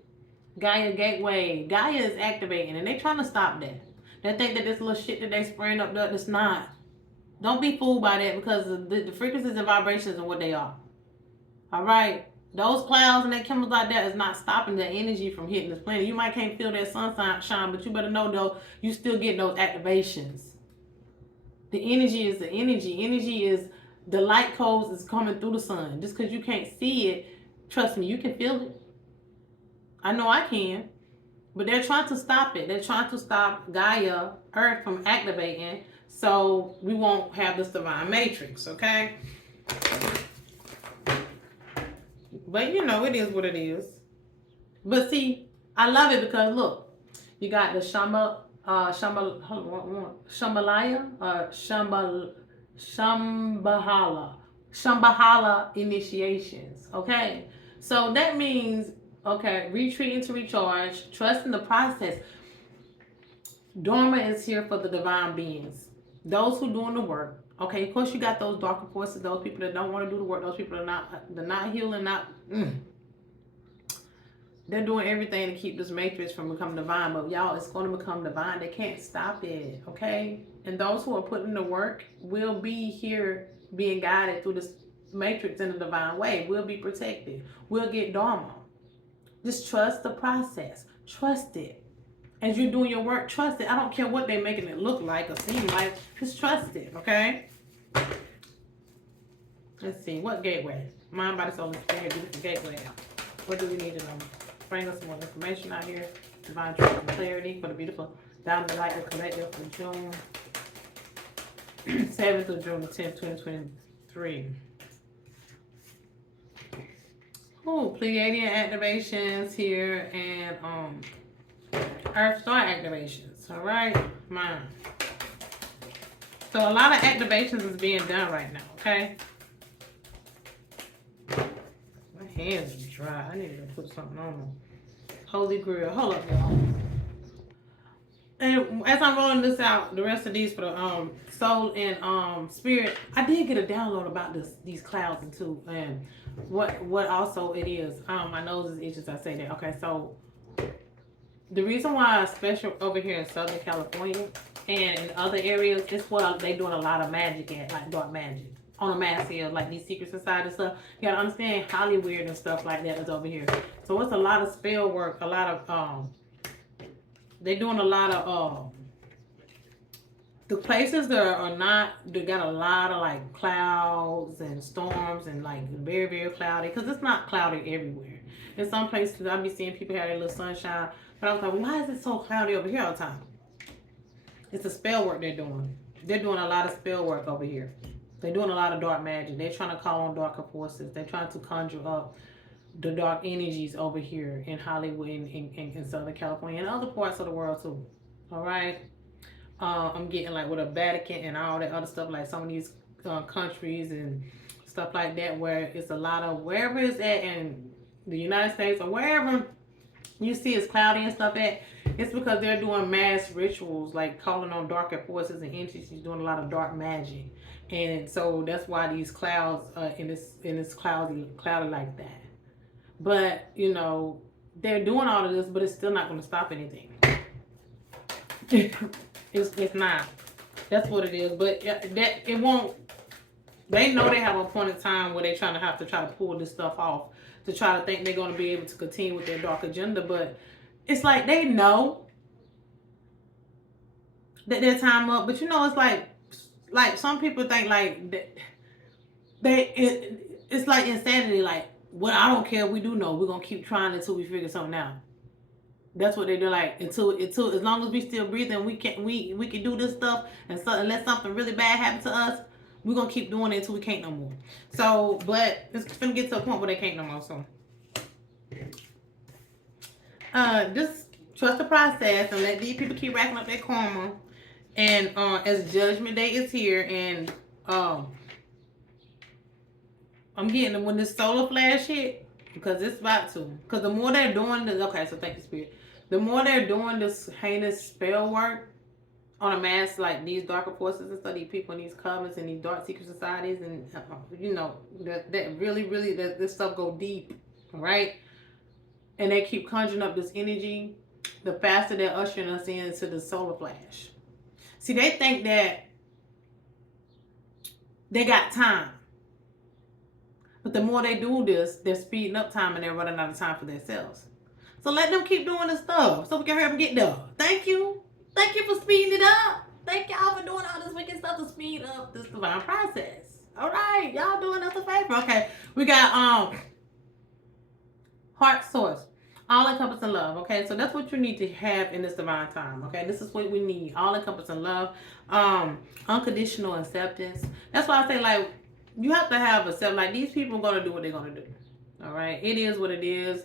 Gaia Gateway. Gaia is activating, and they're trying to stop that. They think that this little shit that they spraying up there, it's not. Don't be fooled by that, because the frequencies and vibrations are what they are. All right? Those clouds and that chemicals like that is not stopping the energy from hitting this planet. You might can't feel that sunshine, but you better know, though, you still get those activations. The energy is the energy. Energy is the light codes is coming through the sun. Just because you can't see it, trust me, you can feel it. I know I can. But they're trying to stop it. They're trying to stop Gaia, Earth, from activating, so we won't have this divine matrix, okay? But it is what it is. But see, I love it because look, you got the Shambhala initiations. Okay, so that means retreating to recharge, trust in the process. Dharma is here for the divine beings, those who doing the work. Okay, of course you got those darker forces, those people that don't want to do the work, those people that they're not healing, they're doing everything to keep this matrix from becoming divine. But y'all, it's going to become divine. They can't stop it, okay? And those who are putting the work will be here being guided through this matrix in a divine way. We'll be protected. We'll get Dharma. Just trust the process. Trust it. As you're doing your work, trust it. I don't care what they're making it look like or seem like. Just trust it, okay? Let's see. What gateway? Mind, body, soul, and spirit. Beautiful gateway. What do we need to know? Bring us some more information out here. Divine truth and clarity for the beautiful Diamond Light Collective for June 7th of June 10th, 2023. Oh, Pleiadian activations here and Earth Star activations. All right, mine. So a lot of activations is being done right now. Okay. My hands are dry. I need to put something on them. Holy Grail. Hold up, y'all. And as I'm rolling this out, the rest of these for the soul and spirit, I did get a download about these clouds and too, and what also it is. My nose is itching, so I say that. Okay, so the reason why, especially over here in Southern California and in other areas, it's what they doing a lot of magic at, like dark magic on a mass scale, like these secret society stuff. You gotta understand Hollywood and stuff like that is over here. So it's a lot of spell work, a lot of they're doing a lot of the places that are not, they got a lot of like clouds and storms and like very, very cloudy, because it's not cloudy everywhere. In some places I be seeing people have their little sunshine, but I was like, why is it so cloudy over here all the time? It's the spell work they're doing. They're doing a lot of spell work over here. They're doing a lot of dark magic. They're trying to call on darker forces. They're trying to conjure up the dark energies over here in Hollywood, in Southern California, and other parts of the world too. All right. I'm getting like with a Vatican and all that other stuff, like some of these countries and stuff like that, where it's a lot of, wherever it's at in the United States or wherever you see it's cloudy and stuff at, It's because they're doing mass rituals, like calling on darker forces and entities, doing a lot of dark magic, and so that's why these clouds in this cloudy like that. But they're doing all of this, but it's still not going to stop anything. It's not. That's what it is. But that it won't. They know they have a point in time where they're trying to have to try to pull this stuff off to try to think they're going to be able to continue with their dark agenda. But it's like they know that their time up. But it's like some people think like it's like insanity. Like, well, I don't care. We do know. We're gonna keep trying until we figure something out. That's what they do. Like until as long as we still breathing, we can do this stuff. And so unless something really bad happens to us, we're gonna keep doing it until we can't no more. So, but it's gonna get to a point where they can't no more. So, just trust the process and let these people keep racking up their karma. And as Judgment Day is here, and I'm getting them when this solar flash hit because it's about to. Because the more they're doing this, okay, so thank you, Spirit. The more they're doing this heinous spell work on a mass, like these darker forces and stuff, these people in these covens and these dark secret societies, and that really, really, that this stuff go deep, right? And they keep conjuring up this energy. The faster they're ushering us into the solar flash. See, they think that they got time. But the more they do this, they're speeding up time and they're running out of time for themselves. So let them keep doing the stuff so we can hurry up and get there. Thank you. Thank you for speeding it up. Thank y'all for doing all this wicked stuff to speed up this divine process. All right. Y'all doing us a favor. Okay. We got heart source. All encompassing love. Okay. So that's what you need to have in this divine time. Okay. This is what we need. All encompassing love. Unconditional acceptance. That's why I say, like, you have to have a self. Like, these people are going to do what they're going to do. All right. It is what it is.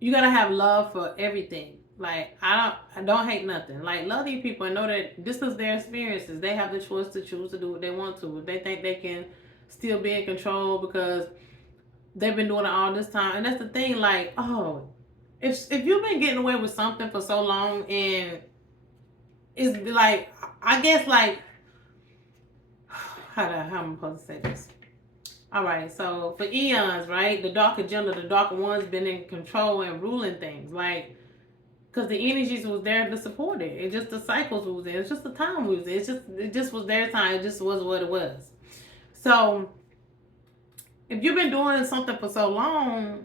You got to have love for everything. Like, I don't hate nothing. Like, love these people and know that this is their experiences. They have the choice to choose to do what they want to. If they think they can still be in control because they've been doing it all this time. And that's the thing. Like, if you've been getting away with something for so long, and it's like, I guess, like, how am I supposed to say this? All right, so for eons, right, the dark agenda, the darker ones been in control and ruling things, like, because the energies was there to support it. It just the cycles was there. It's just the time was there. It just was their time. It just was what it was. So if you've been doing something for so long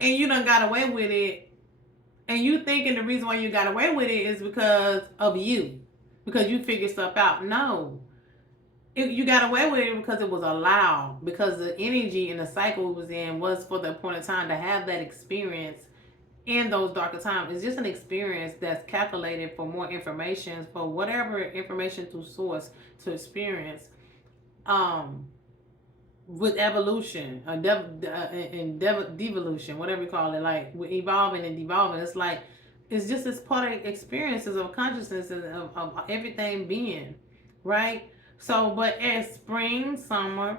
and you done got away with it, and you thinking the reason why you got away with it is because of you, because you figured stuff out. No. You got away with it because it was allowed, because the energy and the cycle it was in was for the appointed time to have that experience in those darker times. It's just an experience that's calculated for more information, for whatever information to source to experience. With evolution, and devolution, whatever you call it, like with evolving and devolving, it's just this part of experiences of consciousness and of everything being, right? So, but as spring, summer,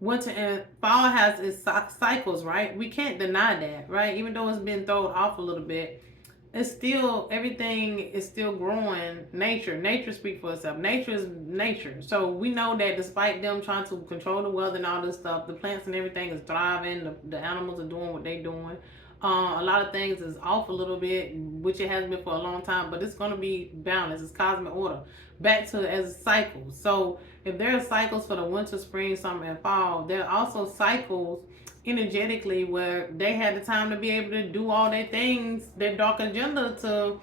winter, and fall has its cycles, right? We can't deny that, right? Even though it's been thrown off a little bit, it's still, everything is still growing. Nature speaks for itself. Nature is nature. So we know that despite them trying to control the weather and all this stuff, the plants and everything is thriving. The animals are doing what they're doing. A lot of things is off a little bit, which it has been for a long time, but it's going to be balanced. It's cosmic order. Back to as cycles. So if there are cycles for the winter, spring, summer, and fall, there are also cycles energetically where they had the time to be able to do all their things, their dark agenda, to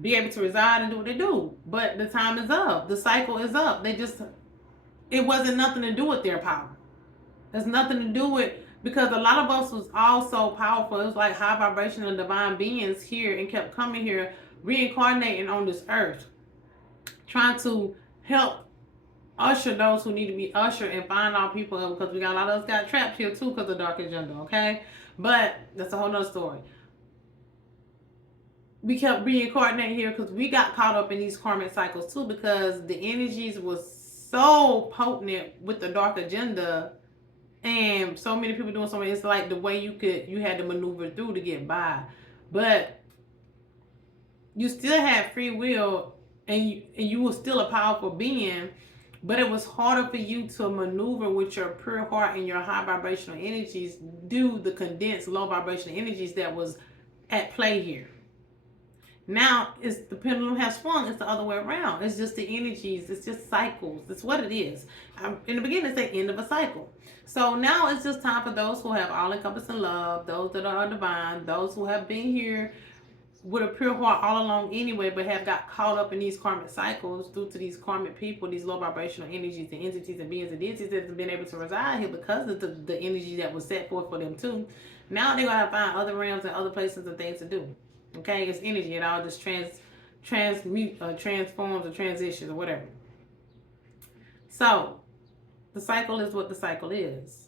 be able to reside and do what they do. But the time is up. The cycle is up. It wasn't nothing to do with their power. There's nothing to do with, because a lot of us was also powerful. It was like high vibrational divine beings here and kept coming here, reincarnating on this earth, trying to help usher those who need to be ushered and find our people up, because we got a lot of us got trapped here too because of dark agenda, okay? But that's a whole nother story. We kept reincarnating here because we got caught up in these karmic cycles too, because the energies was so potent with the dark agenda, and so many people doing something. It's like the way you had to maneuver through to get by. But you still had free will, and you were still a powerful being, but it was harder for you to maneuver with your pure heart and your high vibrational energies due to the condensed low vibrational energies that was at play here. Now it's the pendulum has swung. It's the other way around. It's just the energies. It's just cycles. That's what it is. In the beginning, it's the end of a cycle. So now it's just time for those who have all encompassing love, those that are divine, those who have been here with a pure heart all along anyway, but have got caught up in these karmic cycles due to these karmic people, these low vibrational energies and entities and beings and deities that have been able to reside here because of the energy that was set forth for them too. Now they're gonna find other realms and other places and things to do. Okay, it's energy. It all just transforms or transitions or whatever. So the cycle is what the cycle is.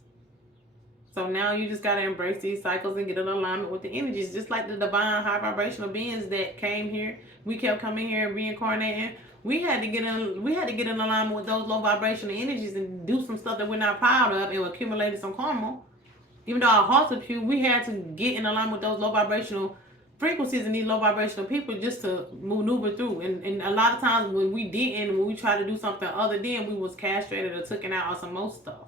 So now you just gotta embrace these cycles and get in alignment with the energies, just like the divine high vibrational beings that came here. We kept coming here and reincarnating. We had to get in alignment with those low vibrational energies and do some stuff that we're not proud of and accumulated some karma. Even though our hearts are pure, we had to get in alignment with those low vibrational frequencies and these low vibrational people just to maneuver through. And a lot of times when we didn't, when we tried to do something other than, we was castrated or taken out or some more stuff.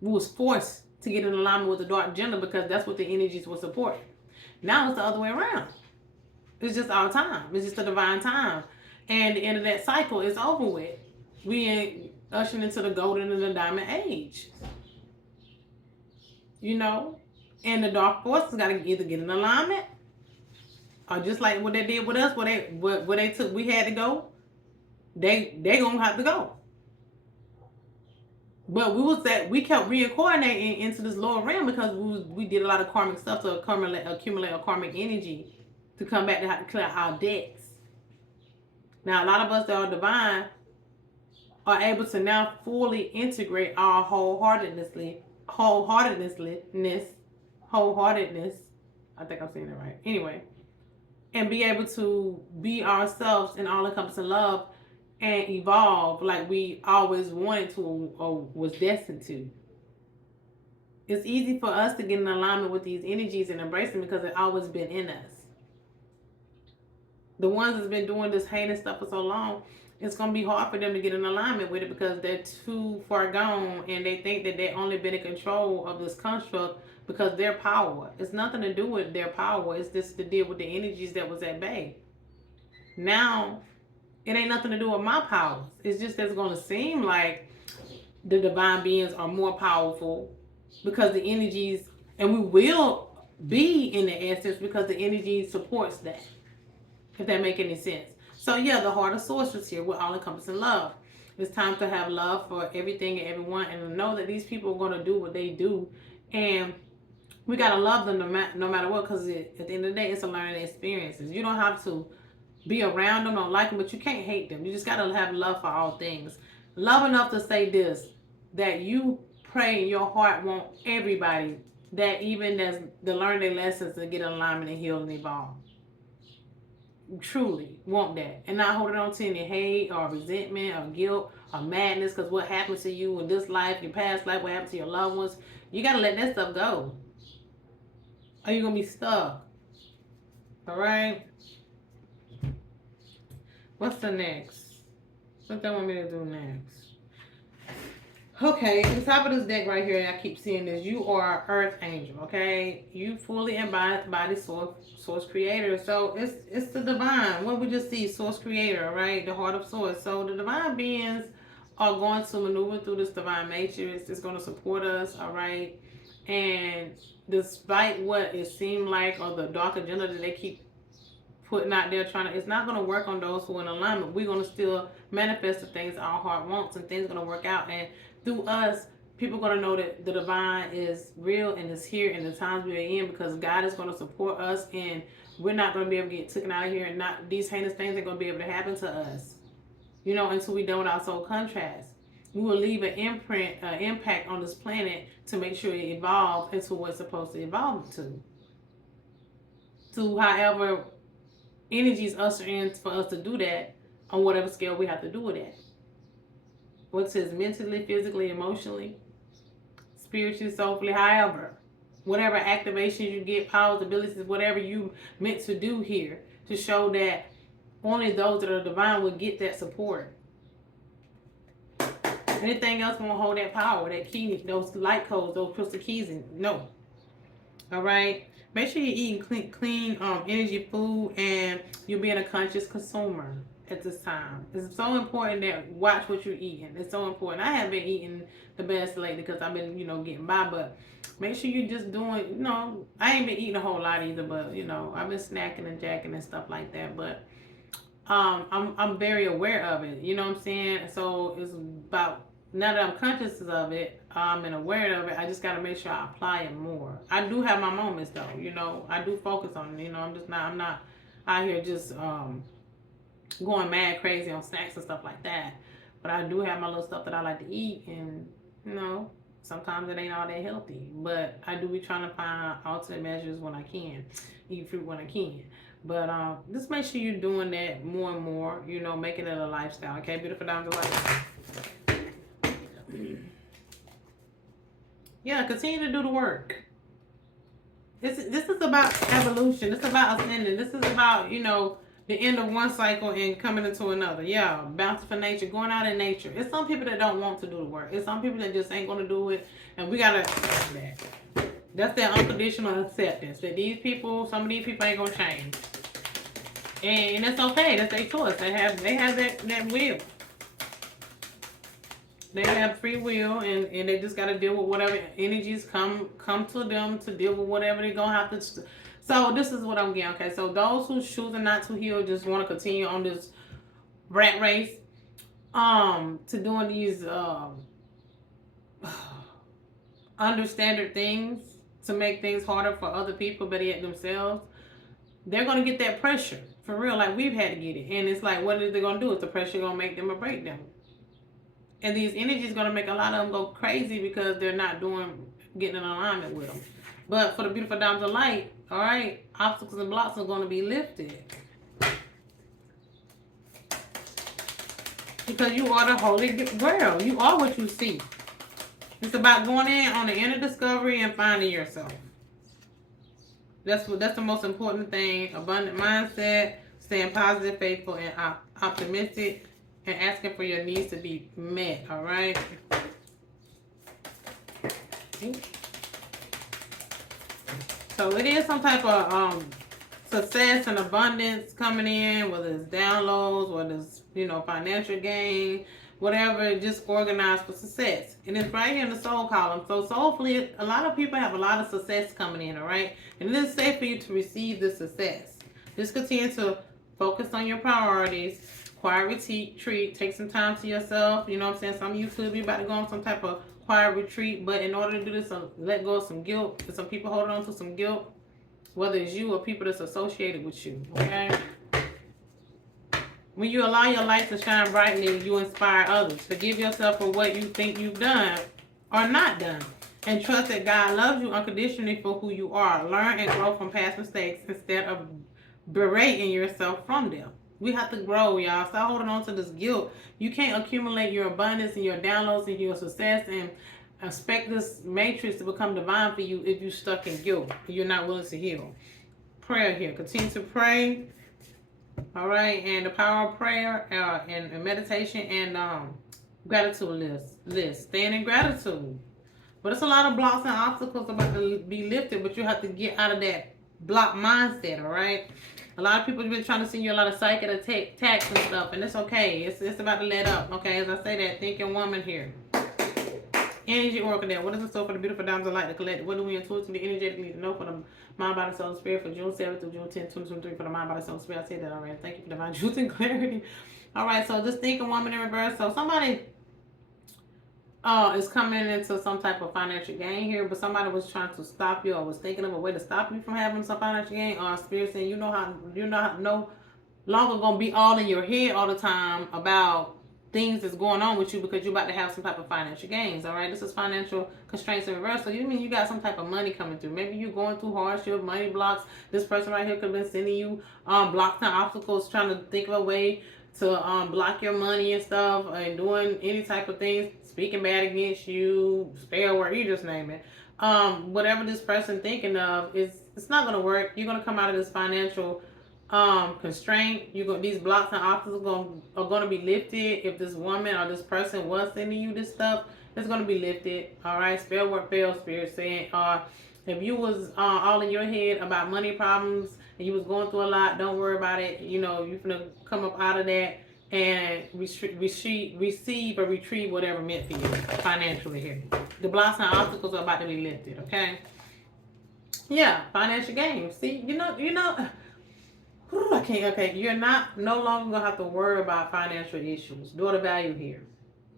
We was forced to get in alignment with the dark gender because that's what the energies were supporting. Now it's the other way around. It's just our time. It's just the divine time. And the end of that cycle is over with. We ain't ushering into the golden and the diamond age. You know? And the dark forces got to either get in alignment or just like what they did with us, where they took, we had to go, they gonna have to go. But we kept reincarnating into this lower realm because we did a lot of karmic stuff to accumulate a karmic energy to come back to have to clear our debts. Now a lot of us that are divine are able to now fully integrate our wholeheartedness. I think I'm saying it right. Anyway, and be able to be ourselves in all encompassing love and evolve like we always wanted to or was destined to. It's easy for us to get in alignment with these energies and embrace them because it's always been in us. The ones that's been doing this heinous stuff for so long, it's going to be hard for them to get in alignment with it because they're too far gone and they think that they've only been in control of this construct because their power. It's nothing to do with their power. It's just to deal with the energies that was at bay. Now, it ain't nothing to do with my powers. It's just that it's going to seem like the divine beings are more powerful because the energies, and we will be in the essence because the energy supports that. If that make any sense. So yeah, the heart of source is here with all encompassing love. It's time to have love for everything and everyone and know that these people are going to do what they do. And we got to love them no matter what because at the end of the day, it's a learning experiences. You don't have to be around them or like them, but you can't hate them. You just got to have love for all things. Love enough to say this, that you pray in your heart want everybody that even as to learn their lessons to get in alignment and heal and evolve. Truly want that and not holding on to any hate or resentment or guilt or madness because what happened to you in this life, your past life, what happened to your loved ones. You got to let that stuff go or you're going to be stuck. All right. What's the next? What they want me to do next? Okay, the top of this deck right here, I keep seeing this. You are Earth Angel, okay? You fully embody Source Creator. So it's the divine. What we just see, Source Creator, right? The heart of Source. So the divine beings are going to maneuver through this divine matrix. It's going to support us, all right? And despite what it seemed like or the dark agenda that they keep putting out there it's not going to work on those who are in alignment. We're going to still manifest the things our heart wants and things are going to work out. And through us, people are going to know that the divine is real and is here in the times we are in because God is going to support us and we're not going to be able to get taken out of here and not these heinous things are going to be able to happen to us, you know, until we're done with our soul contrast. We will leave an impact on this planet to make sure it evolves into what it's supposed to evolve to however energies usher in for us to do that on whatever scale we have to do it at. What's his mentally, physically, emotionally, spiritually, soulfully, however whatever activations you get, powers, abilities, whatever you meant to do here, to show that only those that are divine will get that support. Anything else won't hold that power, that key, those light codes, those crystal keys, and no. All right. Make sure you're eating clean energy food, and you're being a conscious consumer at this time. It's so important that watch what you're eating. It's so important. I haven't been eating the best lately because I've been, getting by, but make sure you're just doing, I ain't been eating a whole lot either, but, I've been snacking and jacking and stuff like that, but I'm very aware of it. You know what I'm saying? So it's about, now that I'm conscious of it, and aware of it, I just got to make sure I apply it more. I do have my moments though. I do focus on it. I'm not out here just going mad crazy on snacks and stuff like that. But I do have my little stuff that I like to eat, and sometimes it ain't all that healthy. But I do be trying to find alternate measures when I can, eat fruit when I can. But just make sure you're doing that more and more, making it a lifestyle. Okay, beautiful diamonds of light. Yeah, continue to do the work. This is about evolution. This is about ascending. This is about, the end of one cycle and coming into another. Yeah, bouncing for nature, going out in nature. It's some people that don't want to do the work. It's some people that just ain't going to do it. And we got to accept that. That's their unconditional acceptance. That some of these people ain't going to change. And that's okay. That's their choice. They have that will. They have free will, and they just got to deal with whatever energies come to them to deal with whatever they're going to have to. So this is what I'm getting, okay? So those who choosing not to heal just want to continue on this rat race, to doing these understandard things to make things harder for other people, but yet themselves, they're going to get that pressure. For real, like we've had to get it. And it's like, what are they going to do? Is the pressure going to make them or break them? And these energies going to make a lot of them go crazy because they're not getting in alignment with them. But for the beautiful diamonds of light, all right, obstacles and blocks are going to be lifted. Because you are the holy grail. You are what you see. It's about going in on the inner discovery and finding yourself. That's the most important thing. Abundant mindset, staying positive, faithful, and optimistic, and asking for your needs to be met. All right. So it is some type of success and abundance coming in, whether it's downloads, whether it's financial gain, whatever, just organized for success. And it's right here in the soul column. So soulfully, a lot of people have a lot of success coming in, all right? And it is safe for you to receive the success. Just continue to focus on your priorities. Quiet retreat. Take some time to yourself. You know what I'm saying? Some of you could be about to go on some type of quiet retreat. But in order to do this, let go of some guilt. There's some people holding on to some guilt. Whether it's you or people that's associated with you. Okay? When you allow your light to shine brightly, you inspire others. Forgive yourself for what you think you've done or not done. And trust that God loves you unconditionally for who you are. Learn and grow from past mistakes instead of berating yourself from them. We have to grow, y'all. Stop holding on to this guilt. You can't accumulate your abundance and your downloads and your success and expect this matrix to become divine for you if you're stuck in guilt. You're not willing to heal. Prayer here. Continue to pray. All right. And the power of prayer and meditation and gratitude list. Staying in gratitude. But it's a lot of blocks and obstacles about to be lifted, but you have to get out of that block mindset, all right? A lot of people have been trying to send you a lot of psychic attacks and stuff, and it's okay. It's about to let up, okay? As I say that, thinking woman here. Energy oracle there. What is the soul for the beautiful diamonds of light to collect? What do we intuitively, energetically need to know for the mind, body, soul, and spirit for June 7th through June 10th, 2023 for the mind, body, soul, and spirit? I said that already. Thank you for divine truth and clarity. All right, so just thinking woman in reverse. So somebody is coming into some type of financial gain here, but somebody was trying to stop you or was thinking of a way to stop you from having some financial gain, or spirit saying you're not no longer gonna be all in your head all the time about things that's going on with you because you're about to have some type of financial gains. All right, this is financial constraints in reverse. So you mean you got some type of money coming through? Maybe you're going through hardship, money blocks. This person right here could have been sending you blocks and obstacles, trying to think of a way to block your money and stuff, and doing any type of things, speaking bad against you, spell word, you just name it. whatever this person thinking of is, it's not gonna work. You're gonna come out of this financial constraint. These blocks and obstacles are gonna be lifted. If this woman or this person was sending you this stuff, it's gonna be lifted. All right, spell what fail, spirit saying. If you was all in your head about money problems and you was going through a lot, don't worry about it. You know, you're gonna come up out of that and receive or retrieve whatever meant for you financially here. The blocks and obstacles are about to be lifted. Okay. Yeah, financial gain. See, I can't. Okay, you're no longer gonna have to worry about financial issues. Daughter value here.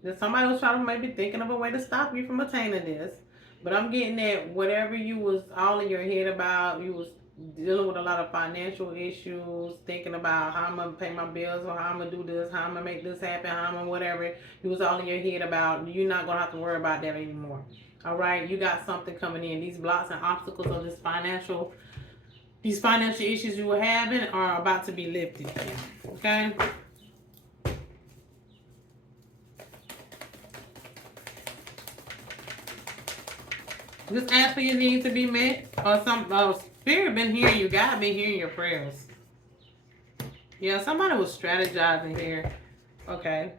Then somebody was trying to maybe thinking of a way to stop you from attaining this, but I'm getting that whatever you was all in your head about, you was dealing with a lot of financial issues, thinking about how I'm gonna pay my bills or how I'm gonna do this, how I'm gonna make this happen, how I'm gonna whatever. You was all in your head about. You're not gonna have to worry about that anymore. All right, you got something coming in. These blocks and obstacles of these financial issues you were having are about to be lifted. Okay. Just ask for your needs to be met, or some spirit been hearing you. God been hearing your prayers. Yeah, somebody was strategizing here. Okay.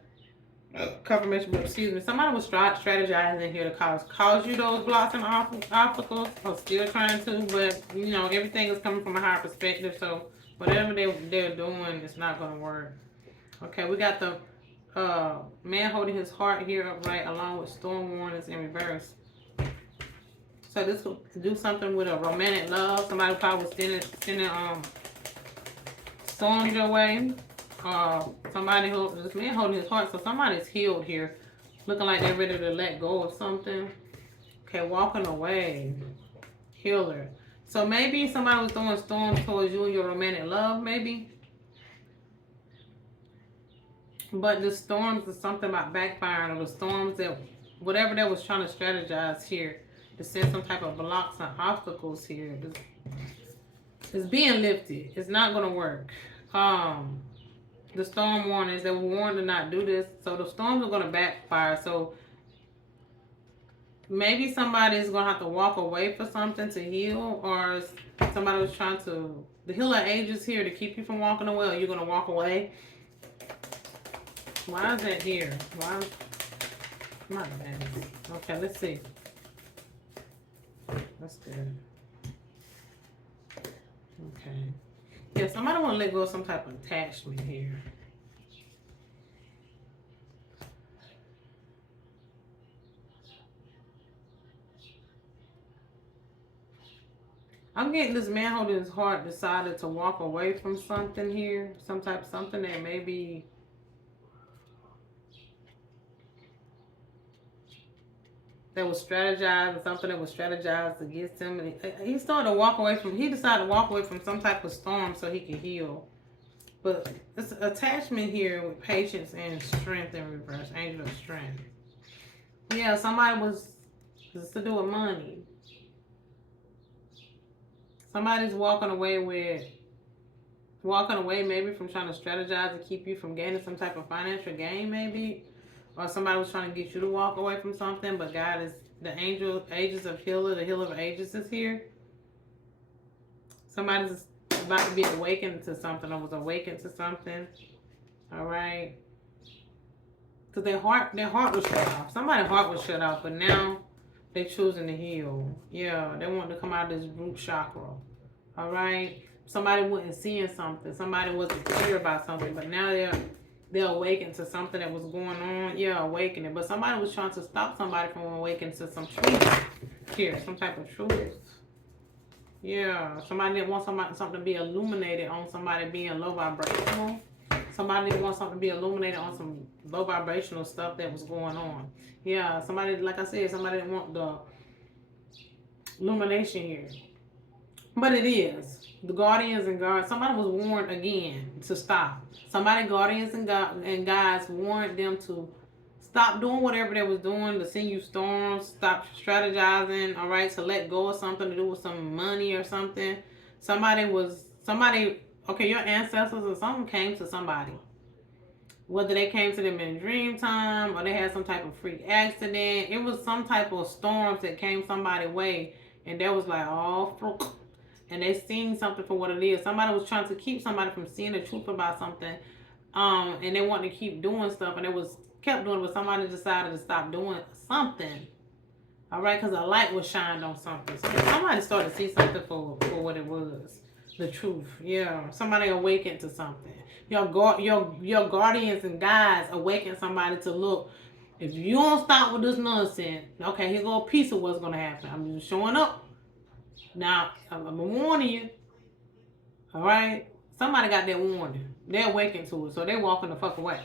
Confirmation, but excuse me. Somebody was strategizing here to cause you those blocks and obstacles. I'm still trying to, but everything is coming from a higher perspective. So whatever they're doing, it's not gonna work. Okay, we got the man holding his heart here upright, along with storm warnings in reverse. So this will do something with a romantic love. Somebody probably was sending storms your way. This man holding his heart. So somebody's healed here, looking like they're ready to let go of something. Okay, walking away, healer. So maybe somebody was throwing storms towards you and your romantic love, maybe. But the storms is something about backfiring, or the storms that whatever that was trying to strategize here to send some type of blocks and obstacles here is being lifted. It's not gonna work. The storm warnings, they were warned to not do this, so the storms are gonna backfire. So maybe somebody's gonna have to walk away for something to heal, or somebody was trying to. The healer angels here to keep you from walking away, or you're gonna walk away. Why is that here? Why? Not bad. Okay, let's see. That's good. Okay. Yeah, somebody want to let go of some type of attachment here. I'm getting this man holding his heart decided to walk away from something here. Something that maybe that was strategized, or something that was strategized against him. And he decided to walk away from some type of storm so he could heal. But it's attachment here with patience and strength in reverse. Angel of strength. Yeah, somebody was just to do with money. Somebody's walking away maybe from trying to strategize to keep you from gaining some type of financial gain, maybe. Or somebody was trying to get you to walk away from something, but God is the ages of healer, the healer of ages is here. Somebody's about to be awakened to something, or was awakened to something. All right. Because their heart was shut off. Somebody's heart was shut off, but now they're choosing to heal. Yeah, they want to come out of this root chakra. All right. Somebody wasn't seeing something. Somebody wasn't clear about something, but now they're awakened to something that was going on. Yeah, awakening. But somebody was trying to stop somebody from awakening to some truth here, some type of truth. Yeah, somebody didn't want something to be illuminated on somebody being low vibrational. Somebody didn't want something to be illuminated on some low vibrational stuff that was going on. Yeah, somebody, like I said, somebody didn't want the illumination here. But it is. The guardians and guards, somebody was warned again to stop. Somebody, guardians and guides warned them to stop doing whatever they was doing, to send you storms, stop strategizing, all right, to let go of something to do with some money or something. Somebody, okay, your ancestors or something came to somebody. Whether they came to them in dream time or they had some type of freak accident. It was some type of storms that came somebody's way. And that was like, oh, and they seen something for what it is. Somebody was trying to keep somebody from seeing the truth about something. And they wanted to keep doing stuff. And it was kept doing it, but somebody decided to stop doing something. All right, because a light was shined on something. So somebody started to see something for what it was, the truth. Yeah, somebody awakened to something. Your guardians and guides awaken somebody to look. If you don't stop with this nonsense, okay, here's a little piece of what's gonna happen. I'm just showing up. Now I'm warning you. All right, somebody got that warning. They're awakened to it, so they're walking the fuck away.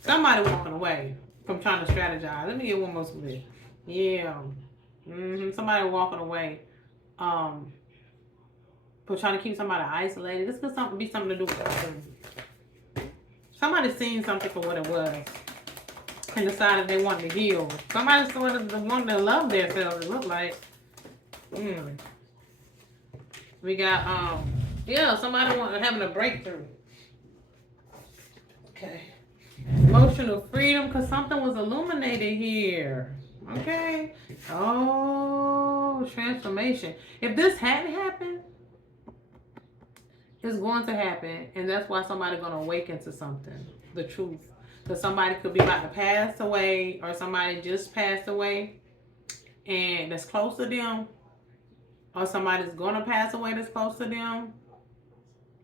Somebody walking away from trying to strategize. Let me get one more split. Yeah. Somebody walking away. For trying to keep somebody isolated. This could be something to do with something. Somebody seen something for what it was and decided they wanted to heal. Somebody sort of wanted to love themselves, it looked like. We got somebody having a breakthrough. Okay. Emotional freedom, because something was illuminated here. Okay. Oh, transformation. If this hadn't happened, it's going to happen, and that's why somebody's going to awaken to something, the truth. Because somebody could be about to pass away, or somebody just passed away, and that's close to them, or somebody's going to pass away that's close to them.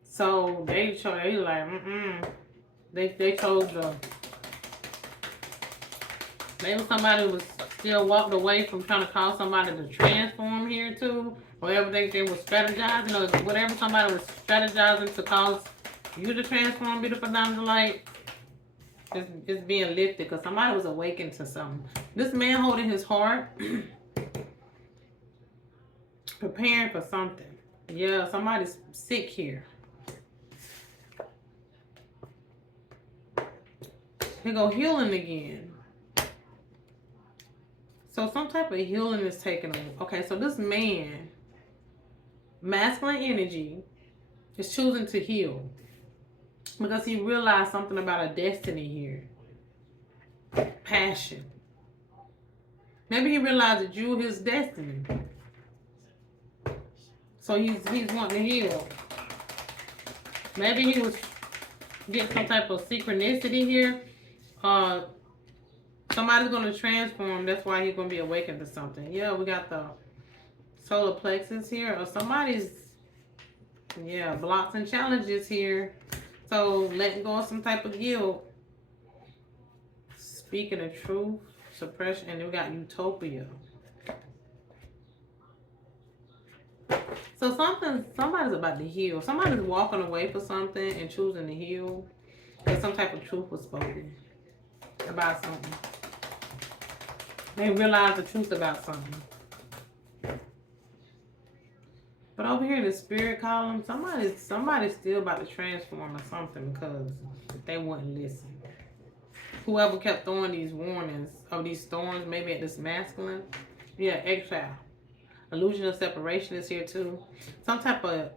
So they like, They chose the. Maybe somebody was still walked away from trying to cause somebody to transform here too. Whatever they was strategizing, or whatever somebody was strategizing to cause you to transform, beautiful diamond light, it's being lifted because somebody was awakened to something. This man holding his heart, preparing for something. Yeah, somebody's sick here. Here go healing again. So some type of healing is taking place. Okay, so this man, masculine energy, is choosing to heal because he realized something about a destiny here. Passion. Maybe he realized that you were his destiny. So he's wanting to heal. Maybe he was getting some type of synchronicity here. Somebody's going to transform. That's why he's going to be awakened to something. Yeah, we got the solar plexus here. Or somebody's, blocks and challenges here. So letting go of some type of guilt. Speaking the truth. Suppression. And we got utopia. So somebody's about to heal. Somebody's walking away for something and choosing to heal. And some type of truth was spoken about something. They realize the truth about something. But over here in the spirit column, somebody's still about to transform or something because they wouldn't listen. Whoever kept throwing these warnings of these storms, maybe at this masculine. Yeah, exile. Illusion of separation is here too. Somebody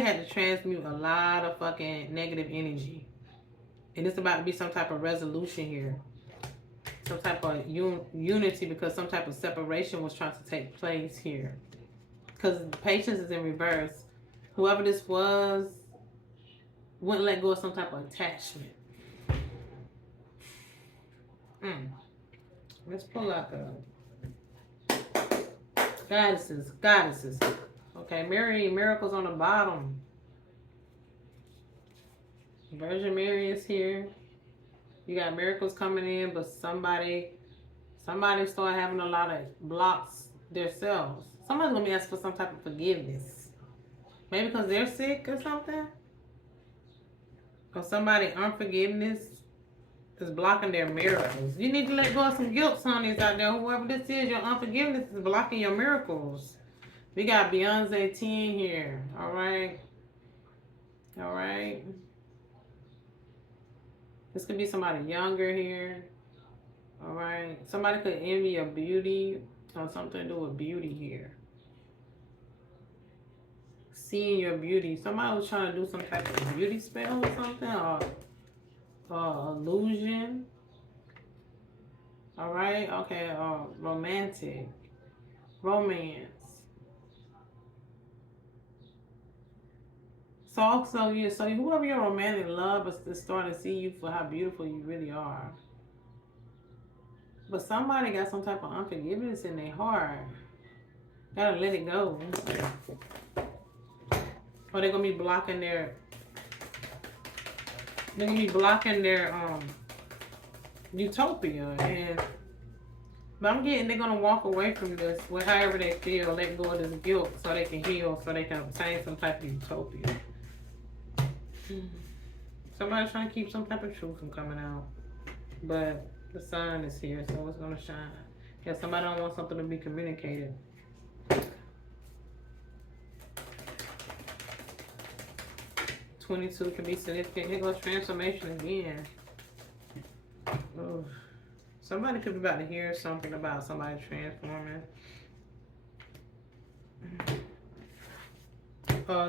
had to transmute a lot of fucking negative energy. And it's about to be some type of resolution here. Some type of unity because some type of separation was trying to take place here. Because patience is in reverse. Whoever this was wouldn't let go of some type of attachment. Let's pull out the goddesses. Okay, Mary, miracles on the bottom. Virgin Mary is here. You got miracles coming in, but somebody start having a lot of blocks themselves. Somebody's gonna be asking for some type of forgiveness. Maybe because they're sick or something. Or somebody unforgiveness is blocking their miracles. You need to let go of some guilt, honeys out there. Whoever this is, your unforgiveness is blocking your miracles. We got Beyonce 10 here. All right. This could be somebody younger here. All right. Somebody could envy your beauty or something to do with beauty here. Seeing your beauty. Somebody was trying to do some type of beauty spell or something. Or illusion. All right. Okay. Romantic. Romance. So also, yeah. So whoever your romantic love is starting to see you for how beautiful you really are. But somebody got some type of unforgiveness in their heart. Gotta let it go. Or they're gonna be blocking their. They're gonna be blocking their utopia, and but I'm getting they're gonna walk away from this with however they feel, let go of this guilt so they can heal, so they can obtain some type of utopia. Somebody's trying to keep some type of truth from coming out, but the sun is here, so it's gonna shine. Yeah, somebody don't want something to be communicated. 22 can be significant. Here goes transformation again. Ugh. Somebody could be about to hear something about somebody transforming.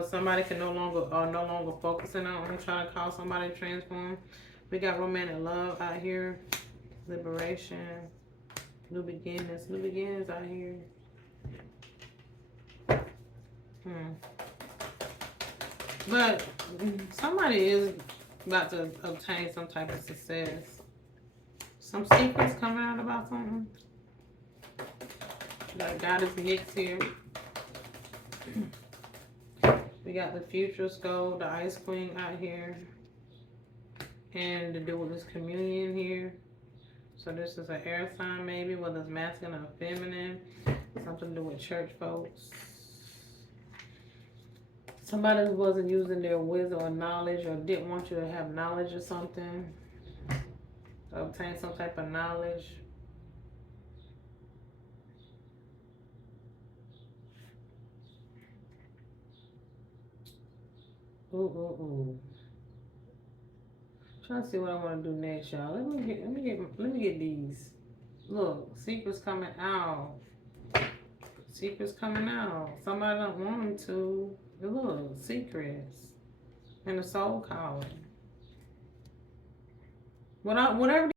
Somebody can no longer focusing on trying to call somebody to transform. We got romantic love out here, liberation, new beginnings out here. But somebody is about to obtain some type of success. Some secrets coming out about something. Like God is mixed here. We got the future skull, the ice queen out here. And to do with this communion here. So this is an air sign maybe, whether it's masculine or feminine. Something to do with church folks. Somebody who wasn't using their wisdom or knowledge or didn't want you to have knowledge or something. To obtain some type of knowledge. Ooh. Trying to see what I want to do next, y'all. Let me get these. Look, secrets coming out. Secrets coming out. Somebody don't want them to. Look, secrets. And the soul calling. Whatever